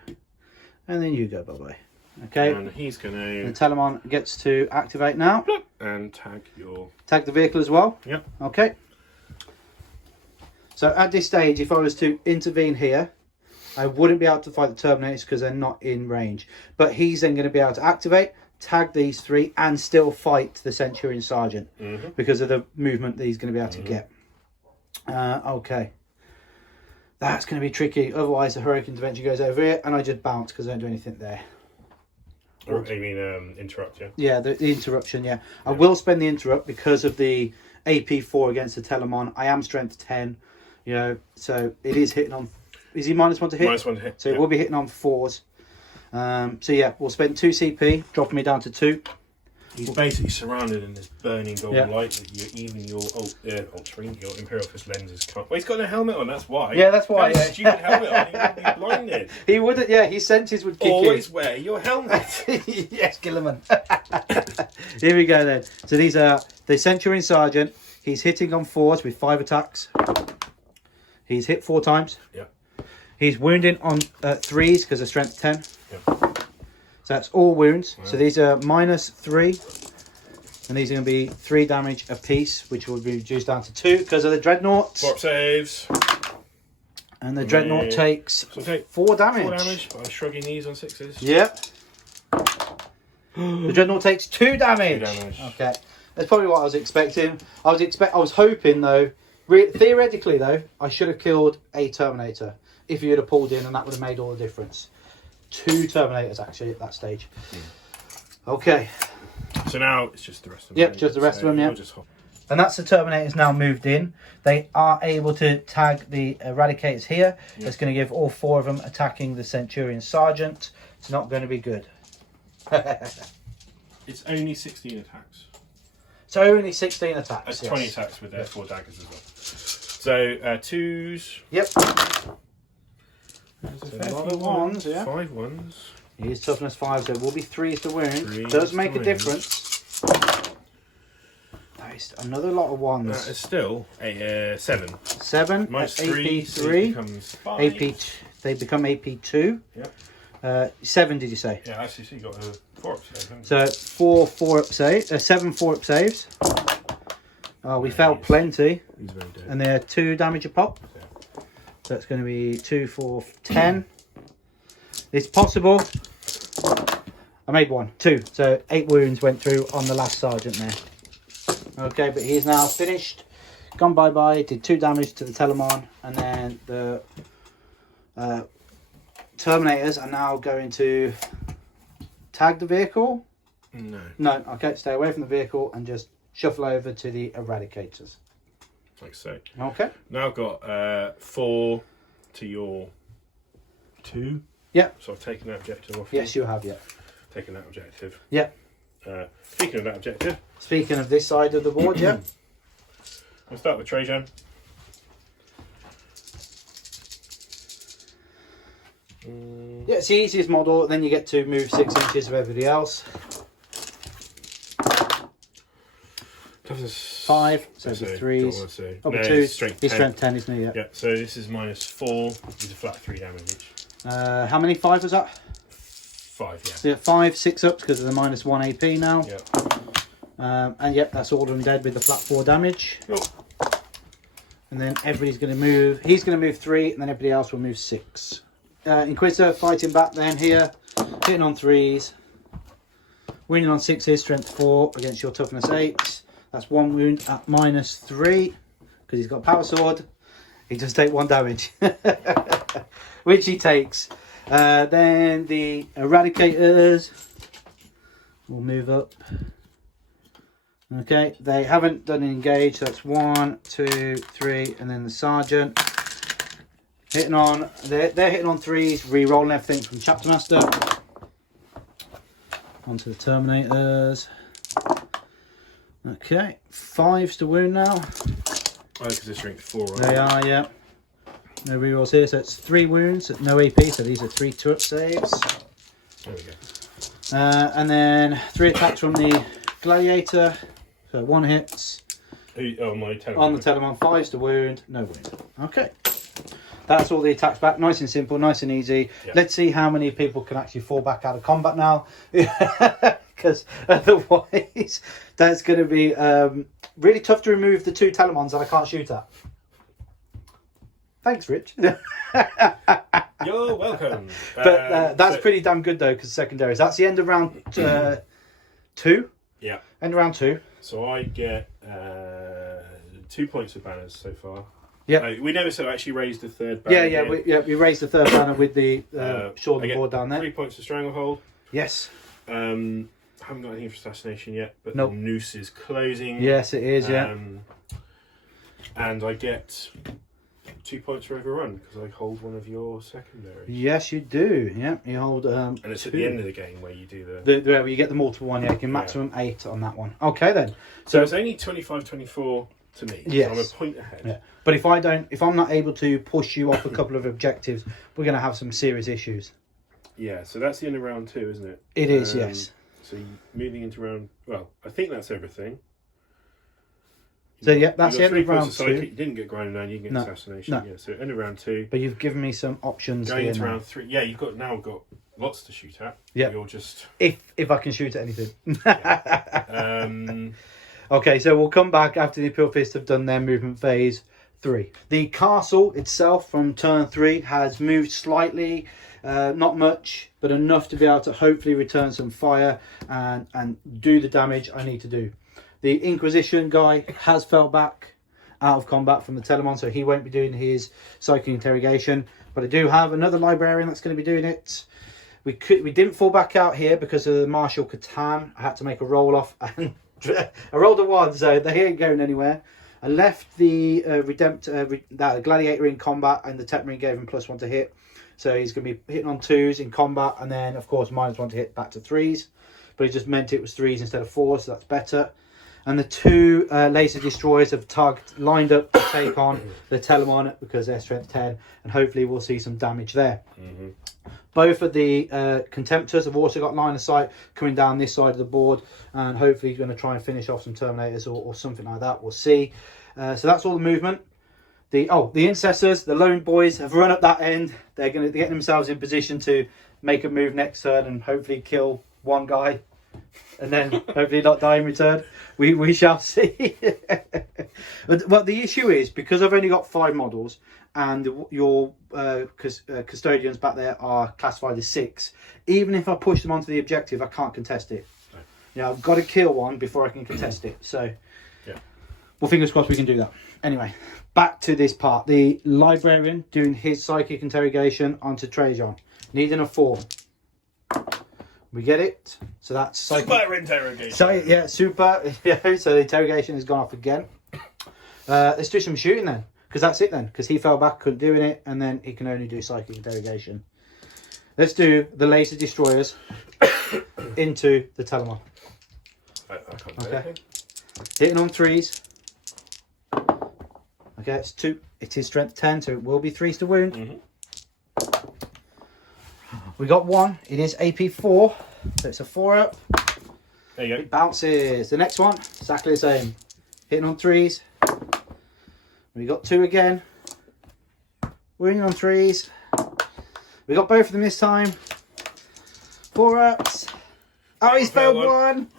And then you go bye-bye. Okay. And he's going to... The Telemon gets to activate now. And tag your... Tag the vehicle as well. Yep. Okay. So at this stage, if I was to intervene here, I wouldn't be able to fight the Terminators because they're not in range. But he's then going to be able to activate, tag these 3, and still fight the Centurion Sergeant because of the movement that he's going to be able to get. Okay. That's going to be tricky. Otherwise, the Heroic Intervention goes over here, and I just bounce because I don't do anything there. Or you mean interrupt, yeah? Yeah, the interruption, yeah. I will spend the interrupt because of the AP 4 against the Telemon. I am strength 10, you know, so it is hitting on... Is he -1 to hit? -1 to hit. So it will be hitting on 4s. So yeah, we'll spend 2 CP, dropping me down to 2. He's basically surrounded in this burning golden light that even your your Imperial Fist lenses can't. Well, he's got no helmet on, that's why. Yeah, that's why. Stupid helmet on, he would be blinded. He wouldn't, yeah, his senses would kick in. Always wear your helmet. Yes, Gilliman. Here we go then. So these are the Centurion Sergeant. He's hitting on 4s with 5 attacks. He's hit 4 times. Yeah. He's wounding on 3s because of strength 10. Yeah. So that's all wounds. Wow. So these are -3. And these are going to be 3 damage a piece, which will be reduced down to 2 because of the Dreadnoughts. 4 saves. And the Dreadnought takes 4 damage. 4 damage by shrugging these on 6s. Yep. The Dreadnought takes 2 damage. 2 damage. Okay. That's probably what I was expecting. I was hoping though, theoretically though, I should have killed a Terminator if you had have pulled in, and that would have made all the difference. 2 Terminators actually at that stage. Okay. So now it's just the rest of them. Yep, just the rest of them, yeah. And that's the Terminators now moved in. They are able to tag the Eradicators here. Yep. It's going to give all 4 of them attacking the Centurion Sergeant. It's not going to be good. It's only 16 attacks. So only 16 attacks. That's 20 attacks with their 4 daggers as well. So 2s. Yep. So a lot of 1s, yeah. 5 1s. He is toughness 5, so it will be 3s to wound. Does make a difference. That is another lot of 1s. That is still a 7. 7. -3. AP 3. So becomes 5. AP. They become AP 2. Yep. 7, did you say? Yeah, actually, so you got a 4-up save, haven't you? So 4 4-up saves, 7 4-up saves. Oh, we failed plenty. He's very dead. And they're 2 damage a pop. Yeah. So it's going to be 2, 4, 10. It's possible. I made 1, 2. So 8 wounds went through on the last sergeant there. Okay, but he's now finished. Gone bye-bye. Did 2 damage to the Telemon. And then the Terminators are now going to tag the vehicle. No. No, okay, stay away from the vehicle and just shuffle over to the Eradicators. Like so. Okay. Now I've got 4 to your 2. Yeah. So I've taken that objective off. Yes, you have, yeah. Taken that objective. Yeah. Speaking of that objective. Speaking of this side of the board, yeah. We'll start with Trajan. Yeah, it's the easiest model. Then you get to move 6 inches of everybody else. Toughness 5, so the 3s. Oh, no, 2. He's strength 10. He's strength 10, isn't he? Yeah. Yeah, so this is -4. He's a flat 3 damage. How many 5 was that? 5, yeah. So 5 6 ups because of the -1 AP now. Yeah. And yep, that's all done dead with the flat 4 damage. Cool. And then everybody's going to move. He's going to move 3, and then everybody else will move 6. Inquisitor fighting back then here, hitting on 3s, winning on 6s, strength 4 against your toughness 8. That's 1 wound at -3 because he's got power sword. He does take 1 damage, which he takes. Then the Eradicators will move up. Okay, they haven't done an engage, so that's 1, 2, 3, and then the sergeant hitting on. They're hitting on 3s, re-rolling everything from Chapter Master onto the Terminators. Okay, 5s to wound now. Oh, because they're strength 4, right? They are, yeah. No rerolls here, so it's 3 wounds, no AP, so these are 3 2-up saves. There we go. And then 3 attacks from the Gladiator, so 1 hits. Oh, my Telemon. On the Telemon, 5s to wound, no wound. Okay. That's all the attacks back. Nice and simple, nice and easy. Yeah. Let's see how many people can actually fall back out of combat now. Because otherwise, that's going to be really tough to remove the 2 Telemons that I can't shoot at. Thanks, Rich. You're welcome. But that's pretty damn good, though, because secondaries. That's the end of round 2. Yeah. End of round 2. So I get 2 points of banners so far. Yeah. We never said actually raised the 3rd banner. We raised the 3rd banner with the shoulder board down there. 3 points of Stranglehold. Yes. Haven't got anything for Assassination yet, but nope. The noose is closing. Yes, it is, yeah. And I get 2 points for every run because I hold one of your secondaries. Yes, you do. Yeah, you hold. And it's 2. At the end of the game where you do where you get the multiple one. Yeah, you can maximum 8 on that one. Okay, then. So it's only 25-24 to me. Yes. So I'm a point ahead. Yeah. But if I'm not able to push you off a couple of objectives, we're going to have some serious issues. Yeah. So that's the end of round 2, isn't it? It is. Yes. So moving into round. Well, I think that's everything. So yeah, that's the end of round 2. You didn't get grinding down, you can get assassination. No. Yeah, so end of round 2. But you've given me some options. Going here into now. round 3. Yeah, you've got lots to shoot at. Yeah. You're just if I can shoot at anything. Yeah. Okay, so we'll come back after the Imperial Fists have done their movement phase 3. The castle itself from turn 3 has moved slightly, not much, but enough to be able to hopefully return some fire and do the damage I need to do. The Inquisition guy has fell back out of combat from the Telemon, so he won't be doing his psychic interrogation. But I do have another librarian that's going to be doing it. We didn't fall back out here because of the Marshal Catan. I had to make a roll off, and I rolled a 1, so they ain't going anywhere. I left the that Gladiator in combat, and the Tech Marine gave him +1 to hit. So he's going to be hitting on 2s in combat, and then of course -1 to hit back to 3s. But it just meant it was 3s instead of 4s, so that's better. And the 2 laser destroyers have lined up to take on the Telemon because they're strength 10, and hopefully we'll see some damage there. Mm-hmm. Both of the Contemptors have also got line of sight coming down this side of the board, and hopefully he's going to try and finish off some Terminators or something like that. We'll see. So that's all the movement. The Incessors, the Lone Boys, have run up that end. They're going to get themselves in position to make a move next turn and hopefully kill one guy, and then hopefully not die in return. We shall see. But the issue is, because I've only got 5 models, and your custodians back there are classified as 6. Even if I push them onto the objective, I can't contest it. No. Yeah, I've got to kill one before I can contest it. So, yeah. Well, fingers crossed we can do that. Anyway, back to this part. The librarian doing his psychic interrogation onto Trajan, needing a 4. We get it. So that's super interrogation. So yeah, super. Yeah, so the interrogation has gone off again. Let's do some shooting then, because that's it then. Because he fell back, couldn't do it, and then he can only do psychic interrogation. Let's do the laser destroyers into the Telemon. I can't do okay. Anything. Hitting on 3s. Okay, it's 2. It is strength 10, so it will be 3s to wound. Mm-hmm. We got 1. It is AP 4, so it's a 4 up. There you go. It bounces. The next one, exactly the same. Hitting on 3s. We got 2 again. Wounding on 3s. We got both of them this time. 4 ups. Oh, he's failed 1.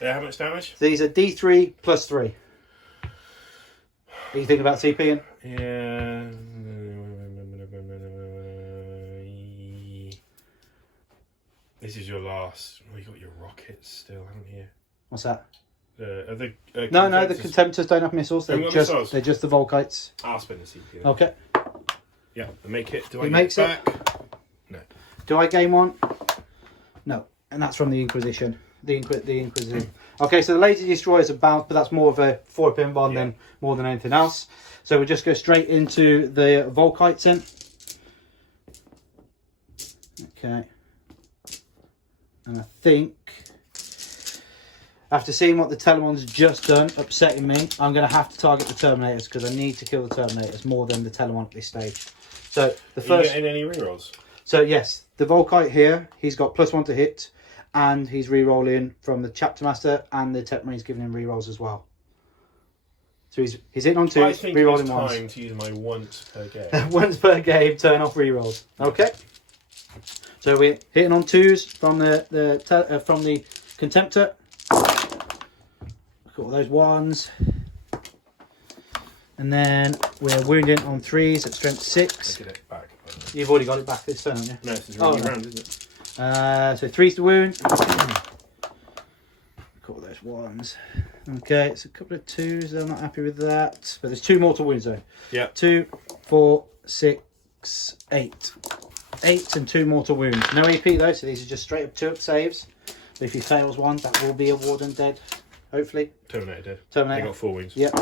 Yeah, how much damage? These are D3 plus 3. What do you think about CPing? Yeah. This is your last. Well, you got your rockets still, haven't you? What's that? Are the no, the Contemptors don't have missiles. They're just the Volkites. I'll spend the CP. Okay. Yeah, make it. Do I get it back? No. Do I gain 1? No. And that's from the Inquisition. The Inquisition. Okay, so the laser destroyers are bounced, but that's more of a 4-pin bond than more than anything else. So we'll just go straight into the Volkites then. Okay. And I think, after seeing what the Telemon's just done, upsetting me, I'm going to have to target the Terminators, because I need to kill the Terminators more than the Telemon at this stage. So the first. Are you getting any rerolls? So yes, the Volkite here, he's got +1 to hit, and he's re-rolling from the Chapter Master, and the Tech Marine's giving him re-rolls as well. So he's hitting on 2, I think re-rolling it's ones. time to use my once per game. Once per game, turn off re-rolls. Okay. So we're hitting on 2s from the Contemptor. Got all those 1s. And then we're wounding on 3s at strength 6. Get it back. You've already got it back this turn, haven't you? No, this is really round, isn't it? So 3s to wound. Got all those 1s. Okay, it's a couple of 2s. I'm not happy with that. But there's 2 mortal wounds though. Yeah. 2, 4, 6, 8. 8 and 2 mortal wounds. No AP though, so these are just straight up 2-up saves. But if he fails 1, that will be a Warden dead, hopefully. Terminator dead. Terminator. They got 4 wounds. Yep.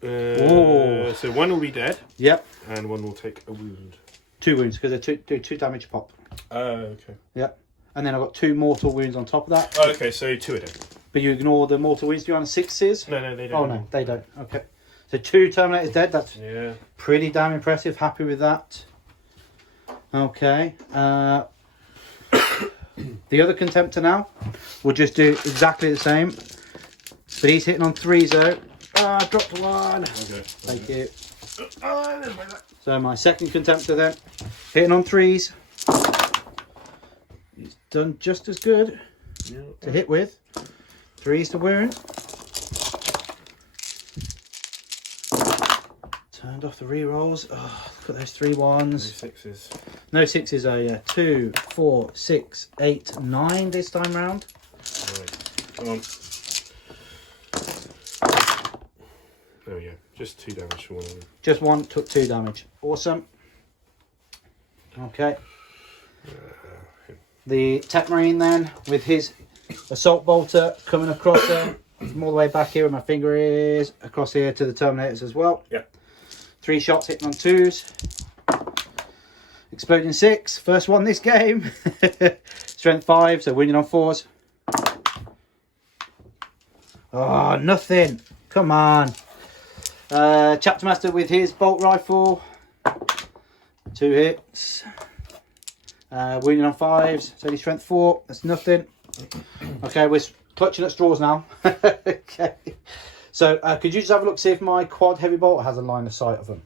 So 1 will be dead. Yep. And 1 will take a wound. 2 wounds, because they do 2 damage pop. Okay. Yep. And then I've got 2 mortal wounds on top of that. Oh, okay, so 2 are dead. But you ignore the mortal wounds beyond 6s? No, they don't. Oh no, they don't. Okay. So 2 Terminators dead, that's pretty damn impressive. Happy with that. Okay. The other Contemptor now, we'll just do exactly the same. But he's hitting on 3s though. Ah, I dropped 1. Okay. Thank you. So my second Contemptor then, hitting on 3s. He's done just as good to hit with. 3s to wound. Turned off the rerolls. Oh, look at those 3 1s. No 6s. No 6s though, yeah. 2, 4, 6, 8, 9 this time round. Right. Come on. There we go. Just 2 damage for 1 of them. Just 1 took 2 damage. Awesome. Okay. The Tech Marine then, with his Assault Bolter coming across there. From all the way back here where my finger is. Across here to the Terminators as well. Yeah. 3 shots hitting on 2s. Exploding 6. First one this game. Strength 5, so winning on 4s. Oh, nothing. Come on. Chapter Master with his bolt rifle. 2 hits. Winning on 5s. It's only strength 4. That's nothing. Okay, we're clutching at straws now. Okay. So could you just have a look, see if my quad heavy bolt has a line of sight of them?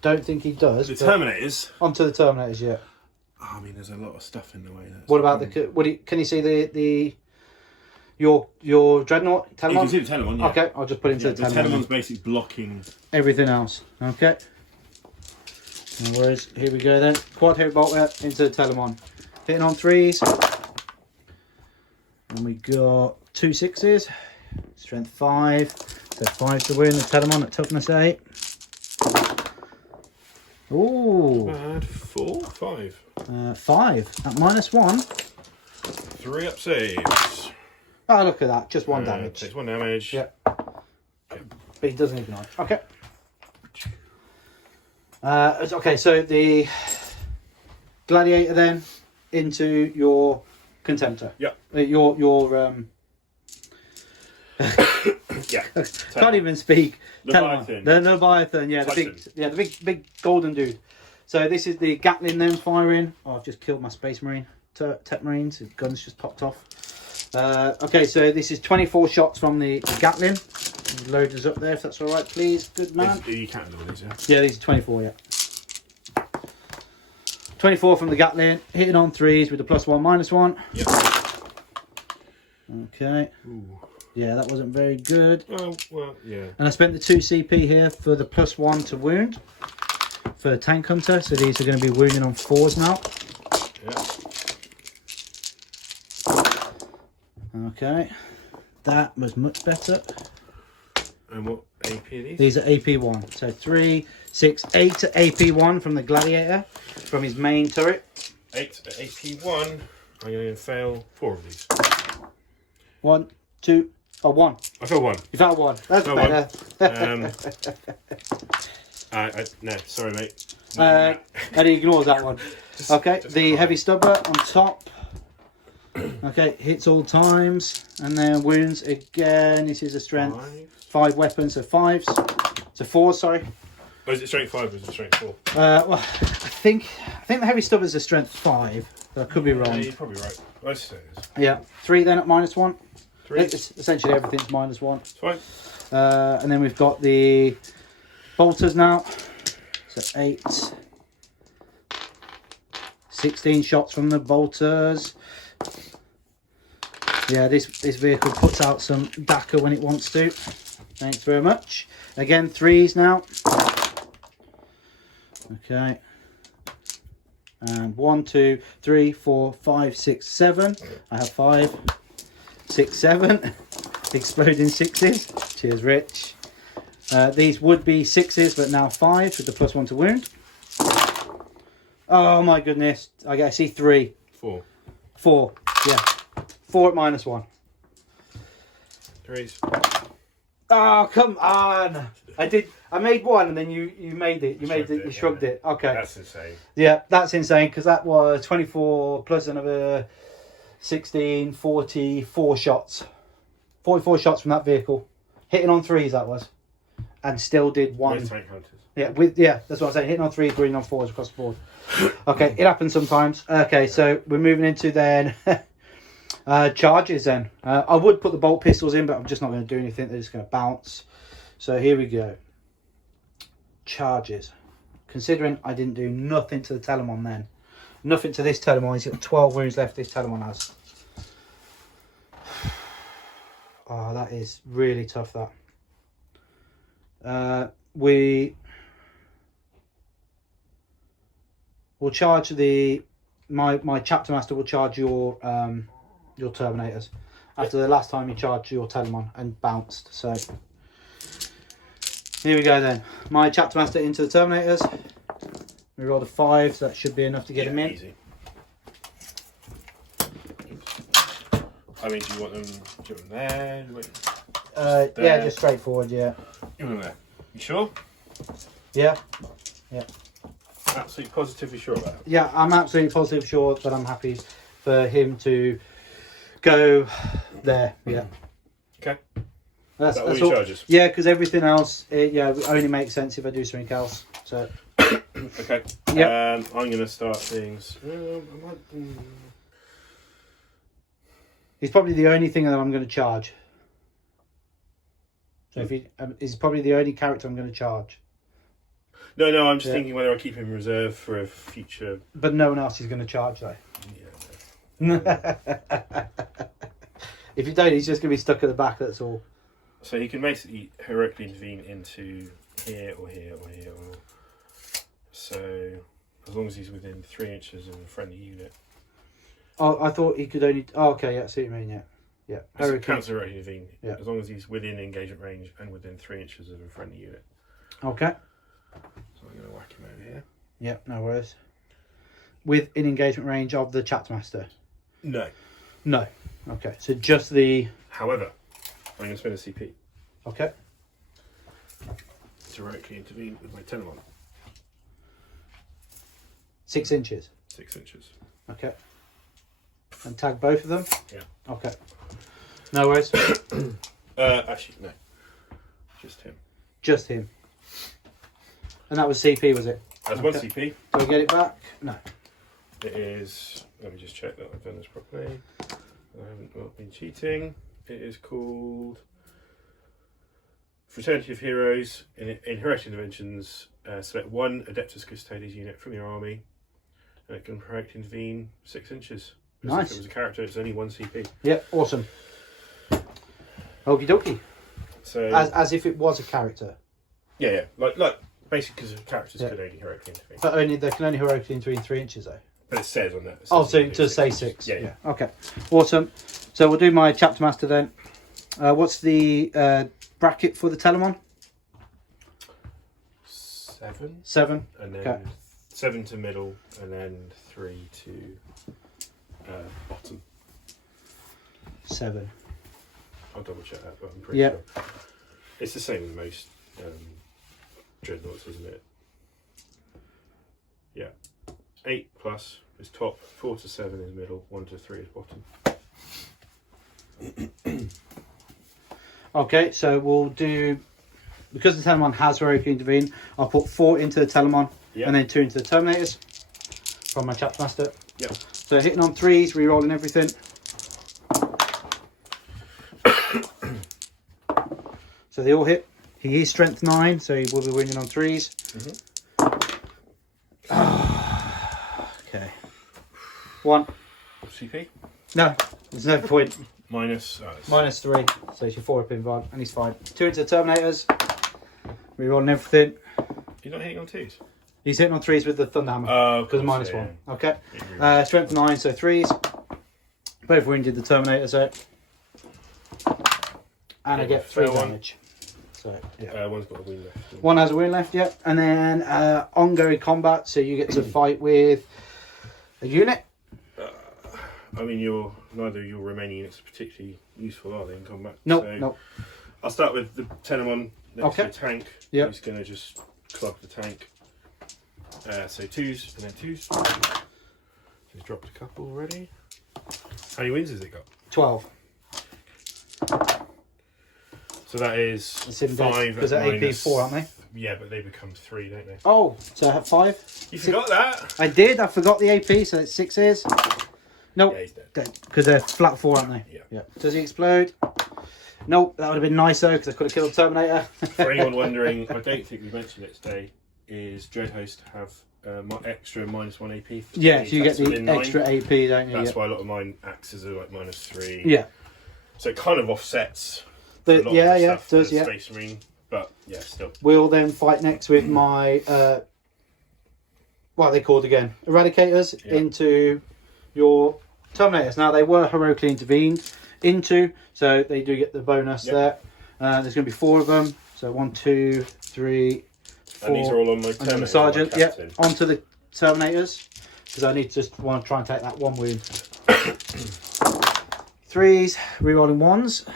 don't think he does. The Terminators. Onto the Terminators, yeah. Oh, I mean, there's a lot of stuff in the way. What about can you see your Dreadnought Telemon? You can see the Telemon, yeah. Okay, I'll just put it into the Telemon. The Telemon's basically blocking everything else. Okay. No worries. Here we go then. Quad heavy bolter into the Telemon. Hitting on 3s. And we got 2 6s. Strength 5. So 5 to win. The Telemon at toughness 8. Ooh. Bad 4, 5. 5 at -1. 3 up saves. Oh, look at that. Just 1 damage. Takes 1 damage. Yeah. But he doesn't ignite. Okay. Okay, so the Gladiator then into your Contemptor. Yeah. Your Yeah. Can't even speak. Leviathan. The Leviathan, yeah, the big golden dude. So this is the Gatling then firing. Oh, I've just killed my Space Marine, Tech Marines. His gun's just popped off. Okay, so this is 24 shots from the Gatling. Load us up there if that's all right, please. Good man. You can't do these, yeah? Yeah, these are 24, yeah. 24 from the Gatling, hitting on 3s with the +1, -1. Yep. Okay. Ooh. Yeah, that wasn't very good. Oh, well, yeah. And I spent the 2 CP here for the +1 to wound for Tank Hunter. So these are going to be wounding on 4s now. Yeah. Okay. That was much better. And what AP are these? These are AP1. So 3, 6, 8 to AP1 from the Gladiator, from his main turret. 8 to AP1. I'm going to fail 4 of these. 1, 2, oh, 1. I failed 1. You found 1. That's better. No, sorry, mate. And he ignores that one. Okay, the heavy stubber on top. Okay, hits all times. And then wounds again. This is a strength 5 weapons, so 5s. So 4s, sorry. Oh, is it strength 5 or is it strength 4? Well, I think the heavy stubber is a strength 5. But I could be wrong. Yeah, you're probably right. Let's say it is. Yeah, 3 then at -1. 3. It's essentially everything's -1. It's fine. And then we've got the bolters now. So 8. 16 shots from the bolters. Yeah, this vehicle puts out some DACA when it wants to. Thanks very much. Again, 3s now. Okay. And 1, 2, 3, 4, 5, 6, 7. I have 5, 6, 7. Exploding 6s. Cheers, Rich. These would be 6s, but now 5 with the +1 to wound. Oh my goodness. I see 3. 4. 4. Yeah. 4 at -1. 3s. Oh, come on. I made 1 and then you made it. You shrugged it. Okay. That's insane. Yeah, that's insane because that was 24 plus another 16, 44 shots. 44 shots from that vehicle. Hitting on 3s that was. And still did 1. With tank hunters. Yeah, that's what I'm saying. Hitting on 3s, winning on 4s across the board. Okay, it happens sometimes. Okay, so we're moving into then charges then. I would put the bolt pistols in, but I'm just not going to do anything. They're just going to bounce. So here we go. Charges. Considering I didn't do nothing to the Telemon then. Nothing to this Telemon. He's got 12 wounds left, this Telemon has. Oh, that is really tough, that. We'll charge my chapter master will charge your Terminators after the last time you charged your Telemon and bounced. So here we go then. My chapter master into the Terminators. We rolled a 5, so that should be enough to get him in. Easy. I mean, do you want them there? There? Yeah, just straightforward. Yeah. You want them there? You sure? Yeah. Yeah. Absolutely positively sure about it. Yeah, I'm absolutely positive sure that I'm happy for him to go there. Yeah. Okay. That's all all. your charges? Yeah, because everything else, it only makes sense if I do something else. So. Okay. Yeah. I'm going to start things. He's probably the only thing that I'm going to charge. So if he's probably the only character I'm going to charge. No, I'm just Yeah. thinking whether I keep him in reserve for a future. But no one else is going to charge though. Yeah. If you don't, he's just going to be stuck at the back. That's all. So he can basically heroically intervene into here or here or here. So as long as he's within 3 inches of a friendly unit. Oh, I thought he could only. Oh, okay, yeah, I see what you mean. Yeah, yeah. So it counts as heroically intervene. Yeah. As long as he's within engagement range and within 3 inches of a friendly unit. Okay. So I'm going to whack him over here. Yeah, no worries. With in engagement range of the chapter master. No. No. Okay, so just the. However, I'm going to spend a CP Okay. to heroically intervene with my Tenemon. 6 inches. 6 inches. Okay. And tag both of them. Yeah. Okay. No worries. Actually, no. Just him. Just him. And that was CP, was it? That's one CP. Do we get it back? No. It is. Let me just check that I've done this properly. I haven't not been cheating. It is called Fraternity of Heroes. In heroic interventions, select one Adeptus Custodes unit from your army, and it can heroic intervene 6 inches. Nice. If it was a character, it's only one CP. Yeah, awesome. Okie dokie. So As if it was a character. yeah, like basically because characters Yeah. could only heroically intervene. But only they can only heroically intervene 3 inches though. But it says on that. It Oh, says so you can do to say inches. 6. Yeah. Okay. Awesome. So we'll do my chapter master then. What's the bracket for the Telemon? 7. 7. And then Okay. 7 to middle, and then 3 to bottom. 7. I'll double check that, but I'm pretty Yeah. sure. It's the same with most dreadnoughts, isn't it? Yeah. 8 plus is top, 4 to 7 is middle, 1 to 3 is bottom. Okay, so we'll do, because the Telemon has heroically intervened, I'll put 4 into the Telemon Yep. and then 2 into the Terminators from my chapter master. Yep. So hitting on 3s, re-rolling everything. So they all hit. He is strength 9, so he will be winning on 3s. Okay. 1. CP? No, there's no point. Minus. Minus 3, so it's your 4 up in Vod, and he's fine. 2 into the Terminators. Re-rolling everything. You're not hitting on 2s? He's hitting on 3s with the Thunderhammer. Because minus 1. Okay. Strength 9, so 3s. Both wounded the Terminators out. And I get 3 damage. So, yeah. One's got a wound left. One has a wound left, yep. And then ongoing combat, so you get to fight with a unit. I mean, neither of your remaining units are particularly useful, are they, in combat? Nope, So nope. I'll start with the Tenemon next to the tank. Yep. He's going to just club the tank. So 2s and then 2s. He's dropped a couple already. How many wins has it got? 12. So that is 5 because they're AP 4, aren't they? Yeah, but they become 3, don't they? Oh, so I have 5? You forgot that? I did, I forgot the AP, so it's 6 ears. Nope. Yeah, he's dead. Because they're flat 4, aren't they? Yeah. Does he explode? Nope, that would have been nice though, because I could have killed the Terminator. For anyone wondering, I don't think we mentioned it today, is Dreadhost have extra -1 AP? For Yeah, so you get the within 9. extra AP, don't you? That's why a lot of mine axes are like -3. Yeah. So it kind of offsets. The, a lot yeah, of the yeah, stuff it does, for yeah. Space Marine, but yeah, still. We'll then fight next with my, what are they called again? Eradicators into your Terminators. Now, they were heroically intervened into, so they do get the bonus there. There's going to be 4 of them. So 1, 2, 3, 4. And these are all on my And then the Terminator, Sergeant, my Captain. onto the Terminators. Because I need to just want to try and take that 1 wound. 3s, rerolling 1s.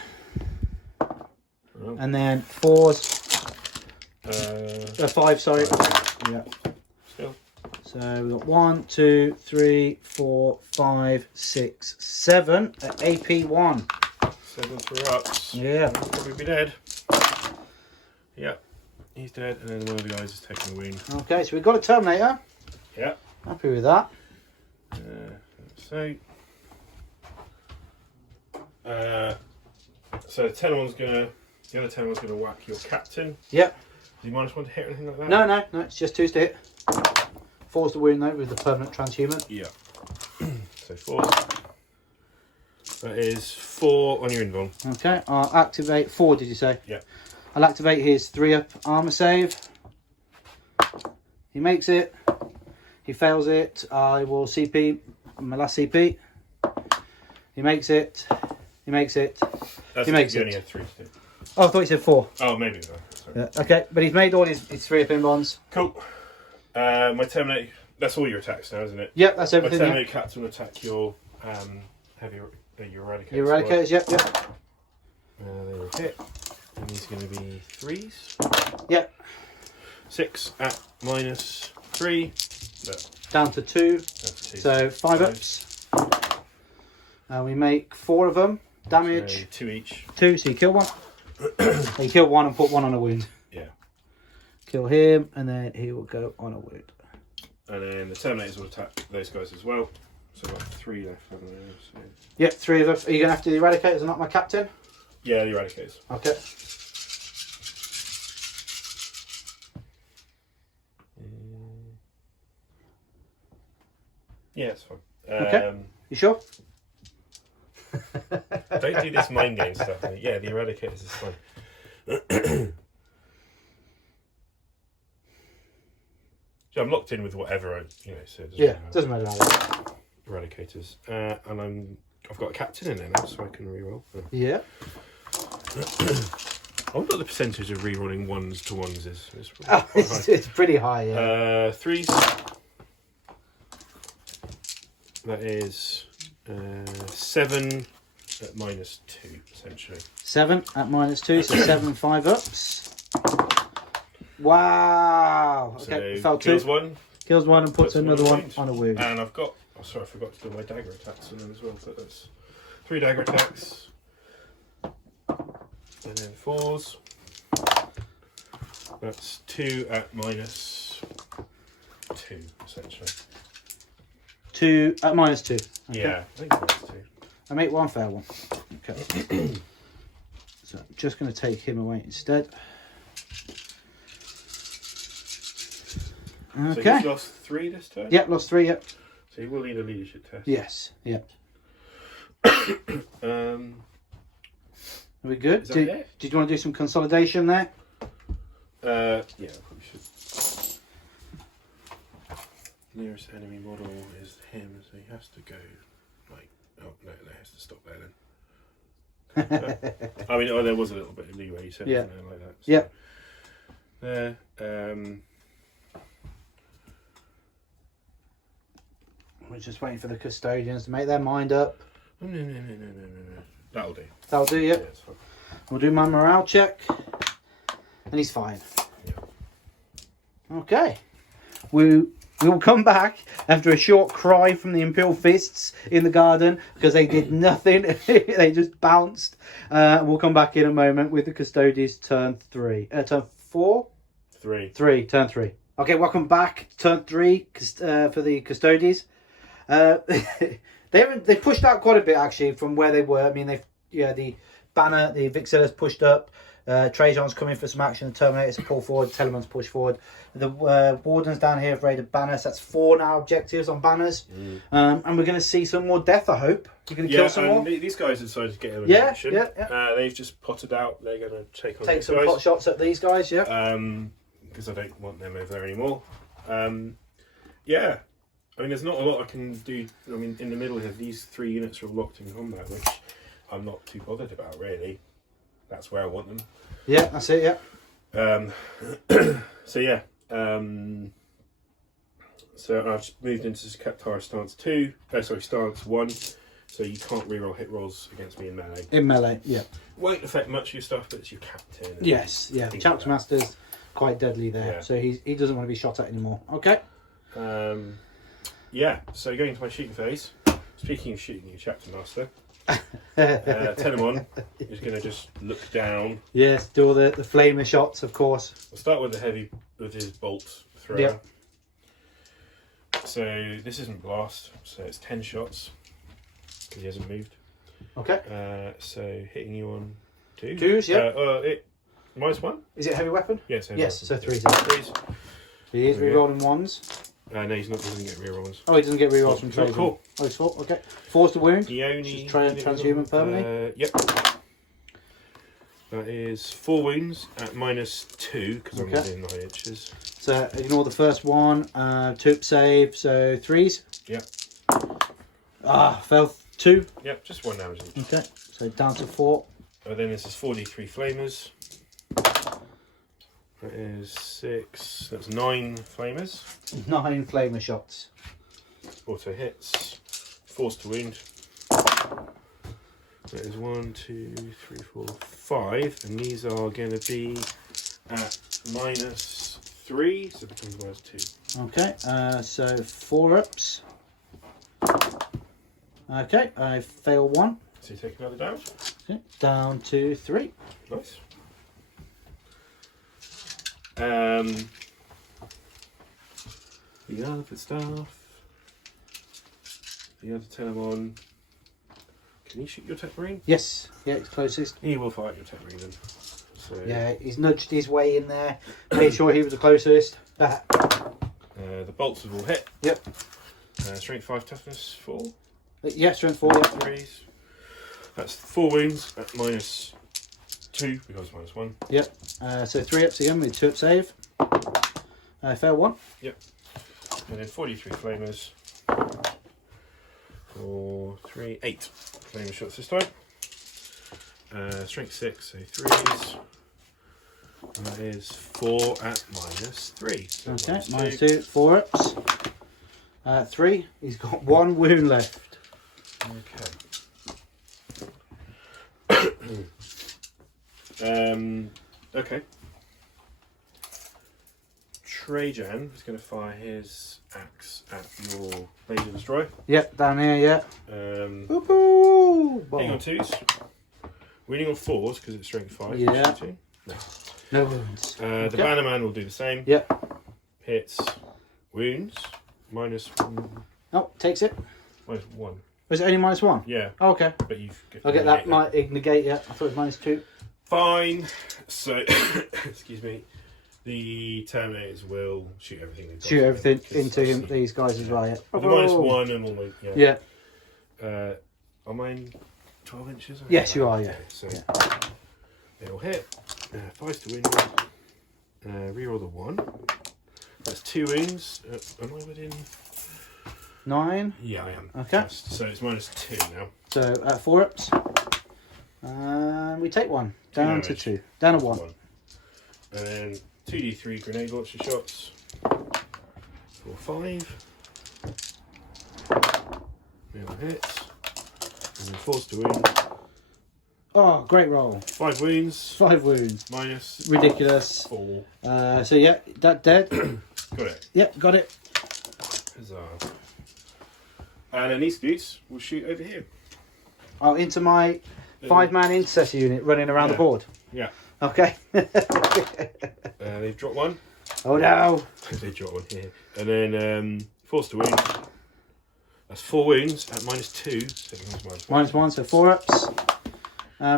Oh. And then 4s. 5, sorry. Yeah. Still. So we've got 1, 2, 3, 4, 5, 6, 7 at AP 1. 7 for ups. Yeah. He'll probably be dead. Yeah. He's dead, and then one of the guys is taking a wound. Okay, so we've got a Terminator. Yeah. Happy with that. So the other Tenemon's gonna whack your captain. Yep. he -1 to hit or anything like that? No, it's just 2s to hit. 4's the wound though with the permanent transhuman. Yeah. So 4. That is 4 on your invuln. Okay, I'll activate 4, did you say? Yeah. I'll activate his 3-up armor save. He makes it. He fails it. I will CP, my last CP. He makes it. He makes it. That's he makes you it. only had 3 to do. Oh, I thought he said 4. Oh, maybe. No. Sorry. Yeah, okay, but he's made all his 3-up invulns. Cool. My Terminate, that's all your attacks now, isn't it? Yep, that's My everything. Terminate captain will attack your heavy, your Eradicators. Your Eradicators, yep. They will hit. And these are going to be 3s. Yep. 6 at -3. Down to 2. Down to 2. So 5-ups. And we make 4 of them. Damage. So 2 each. 2, so you kill 1. You kill 1 and put 1 on a wound. Yeah. Kill him, and then he will go on a wound. And then the Terminators will attack those guys as well. So I've got 3 left, haven't I? So... Yep, 3 of us. Are you going to have to do the Eradicators and not my captain? Yeah, the Eradicators. Okay. Yeah, it's fine. Okay. You sure? Don't do this mind game stuff. Yeah, the Eradicators is fine. So I'm locked in with whatever I, so it doesn't matter. Eradicators. And I've got a captain in there now, so I can reroll. Yeah. I wonder what the percentage of rerolling 1s to 1s is. It's pretty high, yeah. 3s. That is 7 at -2, essentially. 7 at -2, so 7 5-ups. Wow. Okay, So fell 2. kills 1. Kills 1 and puts Puts another one one on a wound. And I've got, oh sorry, I forgot to do my dagger attacks on them as well, but that's 3 dagger attacks. And then 4s. That's 2 at -2, essentially. 2 at -2. Okay. Yeah, I think -2. I make 1 fair one. Okay. So I'm just going to take him away instead. Okay. So he's lost 3 this turn? Yep, lost 3, yep. So he will need a leadership test. Yes, yep. Are Um, we good? Is that it? Did you want to do some consolidation there? yeah, I probably should. Nearest enemy model is him, so he has to go like. Oh no, he has to stop there then. I mean, there was a little bit of leeway, so yeah, like that. So. Yeah. There. We're just waiting for the custodians to make their mind up. No. That'll do. That'll do, yep. Yeah, it's fine. We'll do my morale check, and he's fine. Yeah. Okay. We will come back after a short cry from the Imperial Fists in the garden because they did nothing. They just bounced. We'll come back in a moment with the Custodes turn 3. Turn 4? 3. Turn 3. Okay, welcome back. Turn 3 for the Custodes. They pushed out quite a bit actually from where they were. I mean, the banner, the Vixilla's pushed up. Trajan's coming for some action. The Terminators pull forward. Telemon's push forward. The Wardens down here have raided banners. That's 4 now objectives on banners. And we're going to see some more death, I hope. You're going to kill some more? These guys decided to get them Yeah. They've just potted out. They're going to take some pot shots at these guys, yeah. Because I don't want them over there anymore. Yeah. I mean, there's not a lot I can do. I mean, in the middle here, these 3 units are locked in combat, which I'm not too bothered about, really. That's where I want them. Yeah, that's it, yeah. So, yeah. So, I've just moved into Captara stance 2. Stance 1. So, you can't reroll hit rolls against me in melee. In melee, yeah. Won't affect much of your stuff, but it's your captain. Yes, yeah. Chapter Master's quite deadly there. Yeah. So, he doesn't want to be shot at anymore. Okay. Yeah, so going into my shooting phase. Speaking of shooting your Chapter Master, Telemon is going to just look down. Yes, do all the flamer shots, of course. I'll start with the heavy, with his bolt thrower. Yep. So this isn't blast, so it's 10 shots, because he hasn't moved. Okay. So hitting you on 2. 2s, yeah. -1. Is it a heavy weapon? Yes. Yes, so 3. Threes. He is re-rolling 1s. No, he's not. Doesn't get rerolls. Oh, he doesn't get re-rolls from Trajan. Cool. Oh, he's 4. Okay. 4's the wound. The only transhuman permanently. Yep. That is 4 wounds at -2 because I'm within 9 inches. So ignore the first one. 2 save, so 3s. Yep. Fell 2. Yep, just 1 damage each. Okay, so down to 4. And then this is 4d3 flamers. That is 6. That's 9 flamers. 9 flamer shots. Auto hits. Force to wound. That is 1, 2, 3, 4, 5. And these are going to be at -3. So it becomes -2. Okay, so 4 ups. Okay, I fail 1. So you take another damage. Okay, down to 3. Nice. The other stuff. The other Telemon. Can you shoot your tech marine? Yes, yeah, it's closest. He will fight your tech marine then. So, Yeah, he's nudged his way in there, made sure he was the closest. the bolts will hit. Yep. Strength 5, toughness 4. Yeah, strength 4, yeah. 3s. That's 4 wounds at -2 because -1. Yep. So 3 ups again with 2 up save. Fail 1. Yep. And then 43 flamers. 4, 3, 8 flamer shots this time. Strength 6, so 3s. And that is 4 at -3. So Okay, -2. -2, 4 ups. 3. He's got 1 wound left. Okay. Okay. Trajan is going to fire his axe at your laser destroyer. Yep, down here, yeah. Hitting on 2s. Winning on 4s because it's strength 5. Yeah. No. No wounds. The Bannerman will do the same. Yep. Hits. Wounds. -1. Oh, takes it. -1. Was it only -1? Yeah. Oh, okay. But you've I'll get that. Might negate, yeah. I thought it was -2. Fine. So, excuse me. The Terminators will shoot everything. They've got Shoot everything into obviously these guys as well, yeah. with the -1 and all the Yeah. Am I in 12 inches? Yes, you are, yeah. So Yeah. it'll hit. 5 to win. Reroll the 1. That's 2 wounds. Am I within? 9. Yeah, I am. Okay. So it's -2 now. So 4 ups. We take 1. Down to 2. Down to 1. And then 2d3 grenade launcher shots. 4, 5. Now hits. And then force to win. Oh, great roll. 5 wounds. 5 wounds. Minus Ridiculous. 4. So yeah, that dead. Got it. Yep, got it. Huzzah. And then these dudes will shoot over here. Oh, into my 5-man intercessor unit running around the board. Yeah. Okay. They've dropped 1. Oh no. They dropped 1 here. And then force to win. That's 4 wounds at -2. So -1, so 4 ups.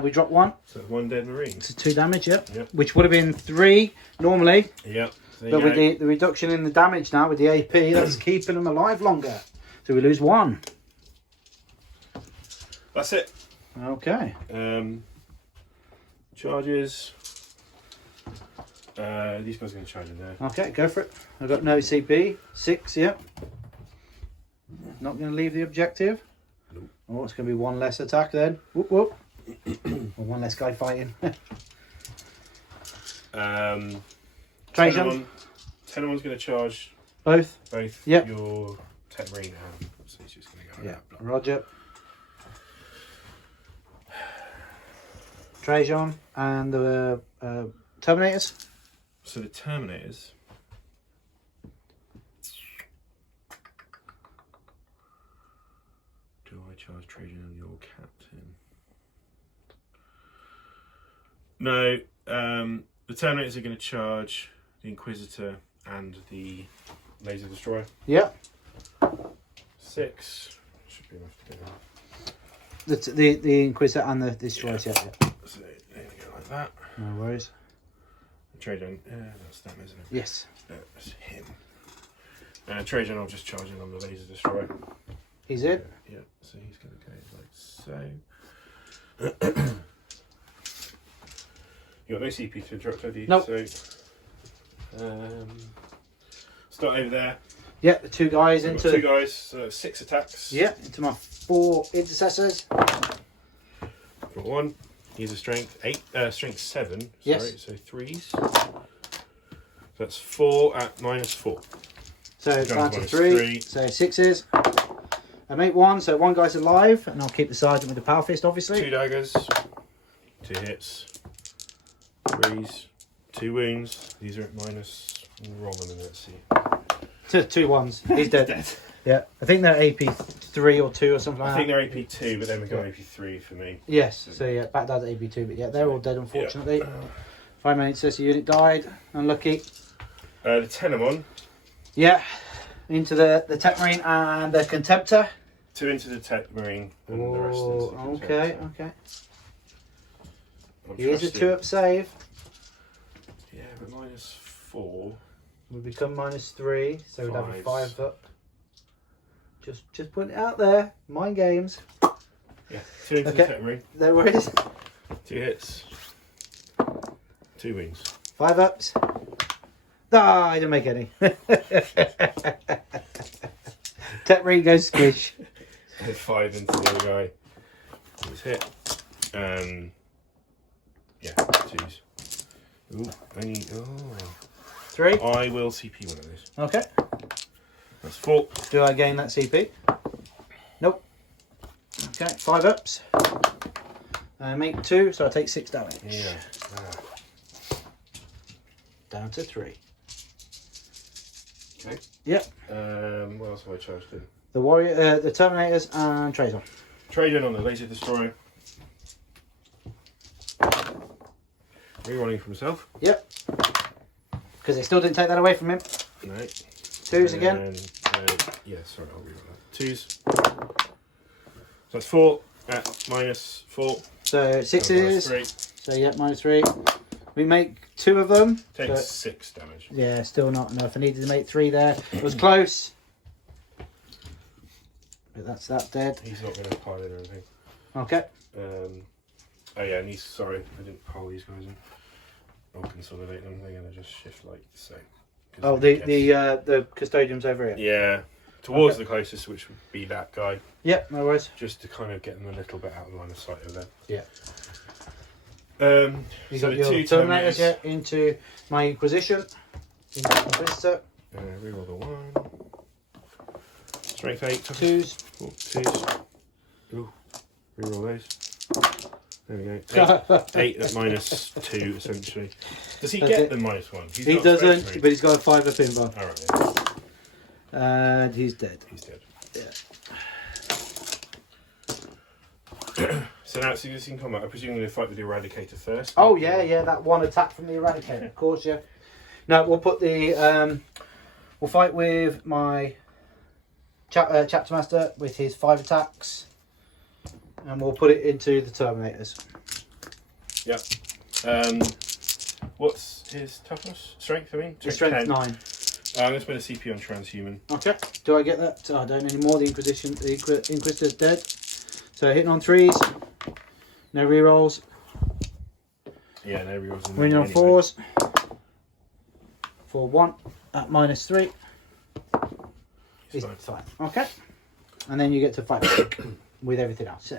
We drop 1. So 1 dead marine. So 2 damage, yep. Yep. Which would have been 3 normally. Yep. But with the reduction in the damage now with the AP, that's keeping them alive longer. So we lose 1. That's it. Okay. Charges. These guys are going to charge in there. Okay, go for it. I've got no CP. 6, yep. Not going to leave the objective. Nope. Oh, it's going to be 1 less attack then. Whoop whoop. Or 1 less guy fighting. Trajan. Telemon's going to charge Both. Yep. your Tech Marine and so he's just going to go. Yeah. Roger. Trajan and the Terminators. So the Terminators. Do I charge Trajan and your captain? No. The Terminators are going to charge the Inquisitor and the Laser Destroyer. Yeah. 6 should be enough to do that. The Inquisitor and the Destroyers, yeah. So there we go like that. No worries. Trajan. That's them, isn't it? Yes. That's him. Trajan, I'll just charge in on the laser destroyer. He's in. Yeah, so he's going to go like so. You got no CP to interrupt, have you? Nope. So, start over there. Yeah, the two guys We've into. got 2 guys, so 6 attacks. Yeah, into my 4 intercessors. Got 1. He's a strength 7. Yes. Sorry, so 3s. So that's 4 at -4. So down to minus 3. 3. So 6s. I make 1, so 1 guy's alive, and I'll keep the sergeant with the power fist, obviously. 2 daggers, 2 hits, 3s, 2 wounds. These are at minus. Roll them in. Let's see. 2 ones. He's dead. Yeah, I think they're AP 3 or 2 or something like I that. think they're AP 2, but then we got AP 3 for me. Yes, so yeah, back down to AP 2, but yeah, they're all dead, unfortunately. Yeah. 5 minutes, this unit died. Unlucky. The Tenemon. Yeah, into the Tech Marine and the Contemptor. 2 into the Tech Marine, and the rest into the okay, Contemptor. okay. I'm He is a trusting- 2-up save. Yeah, but -4. We become -3, so we'd have a Fives. 5-up. Just putting it out there. Mind games. Yeah, 2 into Okay. the Tech Marine. No worries. 2 hits. 2 wins. 5-ups. Ah, I didn't make any. Tech Marine goes squish. 5 into the other guy. He's hit. Yeah, 2s. Ooh, I need. 3. I will CP one of those. Okay. That's 4. Do I gain that CP? Nope. Okay, 5-ups. I make 2, so I take 6 damage. Yeah. Down to 3. Okay. Yep. What else have I charged in? The warrior, the Terminators, and Trajan. Trajan on the laser destroyer. Rerolling for himself. Yep. Because they still didn't take that away from him. No. 2s again. Yeah, sorry, I'll reroll that. 2s. So that's 4 at -4. So 6s. -3. So yeah, -3. We make 2 of them. Takes but 6 damage. yeah, still not enough. I needed to make 3 there. It was close. But that's that dead. He's not going to pile in or anything. Okay. Oh yeah, and sorry, I didn't pile these guys in. I'll consolidate them. They're going to just shift like so. Oh, the custodians over here. Yeah, towards the closest, which would be that guy. Yep, no worries. Just to kind of get them a little bit out of line of sight of them. Yeah. You So got the your 2 Terminators Terminators. here into my Inquisition. Inquisitor. Reroll the 1. Strength 8. 2s. 2s. Ooh, reroll those. There we go. 8 at -2 essentially. Does he That's get it. the -1? He's He not doesn't, supposed to. but he's got a 5-up invuln. Alright, And he's dead. he's dead. Yeah. So now it's existing combat. I presume we'll fight with the Eradicator first. Oh yeah, that one attack from the Eradicator, of course, yeah. No, we'll put the we'll fight with my chapter master with his 5 attacks, and we'll put it into the Terminators. Yep. What's his toughness? Strength, I mean? His strength 10. 9. I'm going to spend a CP on Transhuman. Okay. Do I get that? Oh, I don't anymore. The Inquisitor's dead. So hitting on 3s. No rerolls. Yeah, no rerolls. Winning on 4s. 4-1 at -3. He's fine. Okay. And then you get to fight with everything else.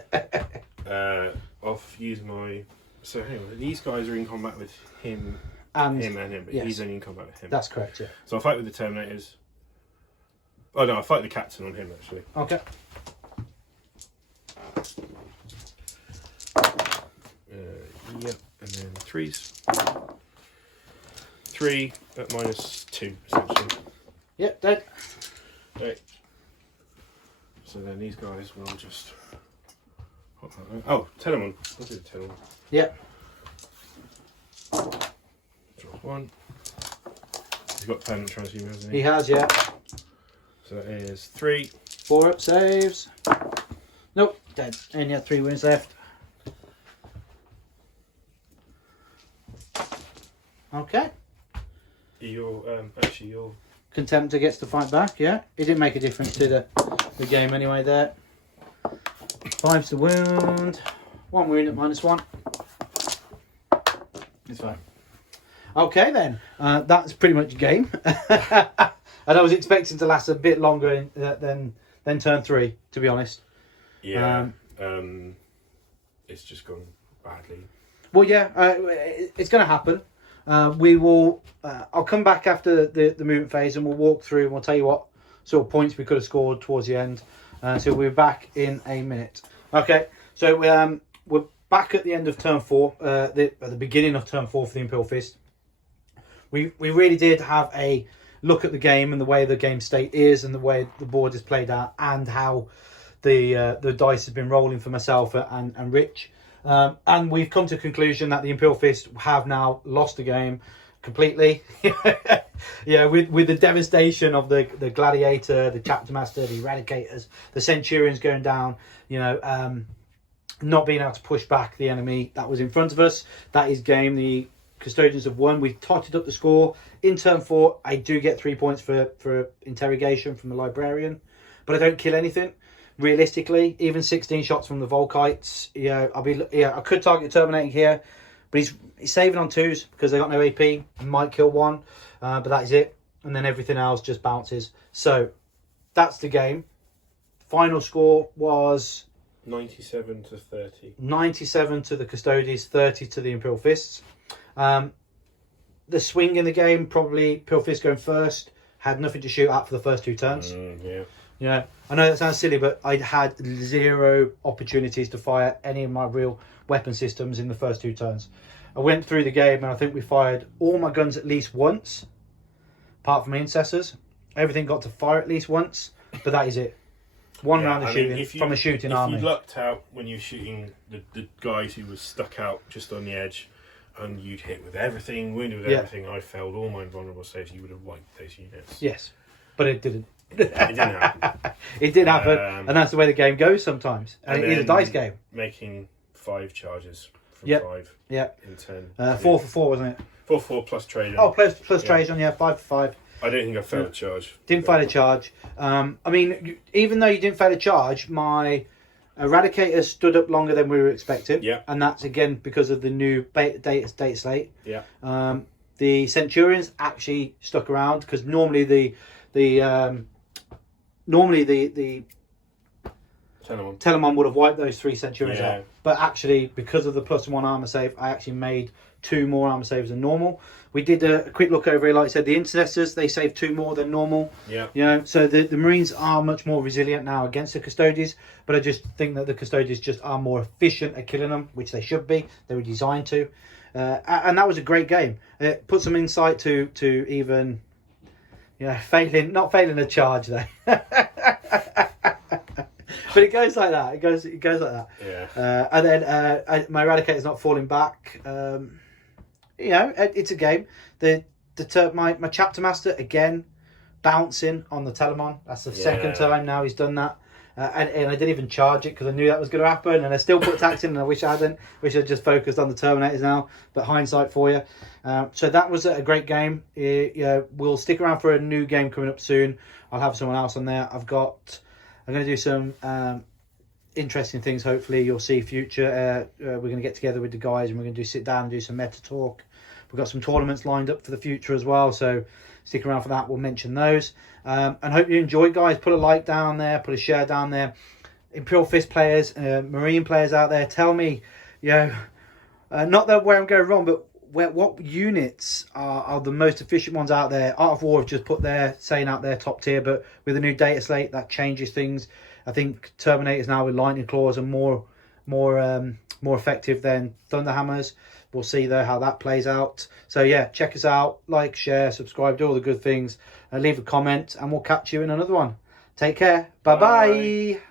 I'll use my. So hang on, these guys are in combat with him, and but yes. he's only in combat with him. That's correct, yeah. So I'll fight with the Terminators. Oh no, I'll fight the captain on him actually. Okay. Yep, and then 3s. 3 at -2 essentially. Yep, dead. Right. So then these guys will just. Oh, Tenemon. Look at Tenemon. Yep. Drop 1. He's got permanent transhuman, hasn't He he? has, yeah. So that is 3. 4-up saves. Nope, dead. And you have 3 wins left. Okay. You're Contemptor gets to fight back, yeah. It didn't make a difference to the game anyway there. 5's the wound. 1 wound at -1. It's fine. Okay then, that's pretty much the game. And I was expecting to last a bit longer than turn 3, to be honest. Yeah. It's just gone badly. Well, yeah, it's going to happen. We will. I'll come back after the movement phase, and we'll walk through, and we'll tell you what sort of points we could have scored towards the end. So we'll be back in a minute. Okay, so we're back at the end of turn 4, at the beginning of turn 4 for the Imperial Fist. We really did have a look at the game and the way the game state is, and the way the board is played out, and how the dice has been rolling for myself and Rich. And we've come to the conclusion that the Imperial Fist have now lost the game completely. Yeah, with the devastation of the Gladiator, the Chapter Master, the Eradicators, the Centurions going down, not being able to push back the enemy that was in front of us. That is game. The Custodians have won. We've totted up the score. In turn 4, I do get 3 points for interrogation from the Librarian, but I don't kill anything. Realistically, even 16 shots from the Volkites, I could target Terminating here, but he's saving on 2s because they got no AP. I might kill 1, but that is it, and then everything else just bounces. So that's the game. Final score was 97 to 30. 97 to the Custodes, 30 to the Imperial Fists. The swing in the game, probably Imperial Fist going first, had nothing to shoot at for the first 2 turns. Yeah, I know that sounds silly, but I had 0 opportunities to fire any of my real weapon systems in the first 2 turns. I went through the game and I think we fired all my guns at least once, apart from my intercessors. Everything got to fire at least once, but that is it. One round of shooting from a shooting army. If you lucked out when you were shooting the guys who was stuck out just on the edge, and you'd hit with everything, wounded with everything, I failed all my invulnerable saves, you would have wiped those units. Yes, but it didn't. It didn't happen. It did happen, and that's the way the game goes sometimes. And it is a dice game. Making 5 charges from 5 in 10. 4 for 4, wasn't it? 4 for 4 plus Trajan. Oh, plus Trajan, 5 for 5. I don't think I failed a charge. Didn't fail a charge. I mean, even though you didn't fail a charge, my Eradicator stood up longer than we were expecting. Yeah. And that's, again, because of the new date slate. Yeah. The Centurions actually stuck around, because normally the Telemon would have wiped those 3 Centurions out. But actually, because of the +1 armor save, I actually made 2 more armor saves than normal. We did a quick look over here, like I said, the Intercessors, they saved 2 more than normal. Yeah. So the Marines are much more resilient now against the Custodes, but I just think that the Custodes just are more efficient at killing them, which they should be. They were designed to. And that was a great game. It put some insight to even... not failing a charge though. But it goes like that. It goes like that. Yeah. And then my Eradicator's not falling back. It's a game. My Chapter Master again bouncing on the Telemon. That's the second time now he's done that. And I didn't even charge it because I knew that was going to happen, and I still put attacks in, and I wish I hadn't. Wish I'd just focused on the Terminators now, but hindsight for you. So that was a great game. We'll stick around for a new game coming up soon. I'll have someone else on there. I'm going to do some interesting things. Hopefully you'll see future. We're going to get together with the guys, and we're going to sit down and do some meta talk. We've got some tournaments lined up for the future as well, so stick around for that. We'll mention those. And hope you enjoyed, guys. Put a like down there, put a share down there. Imperial Fist players, Marine players out there, tell me, not that where I'm going wrong, but what units are the most efficient ones out there. Art of War have just put their saying out there top tier, but with a new data slate that changes things. I think Terminators now with Lightning Claws are more effective than Thunderhammers. We'll see though how that plays out. So yeah, check us out, like, share, subscribe, do all the good things, and leave a comment, and we'll catch you in another one. Take care. Bye bye.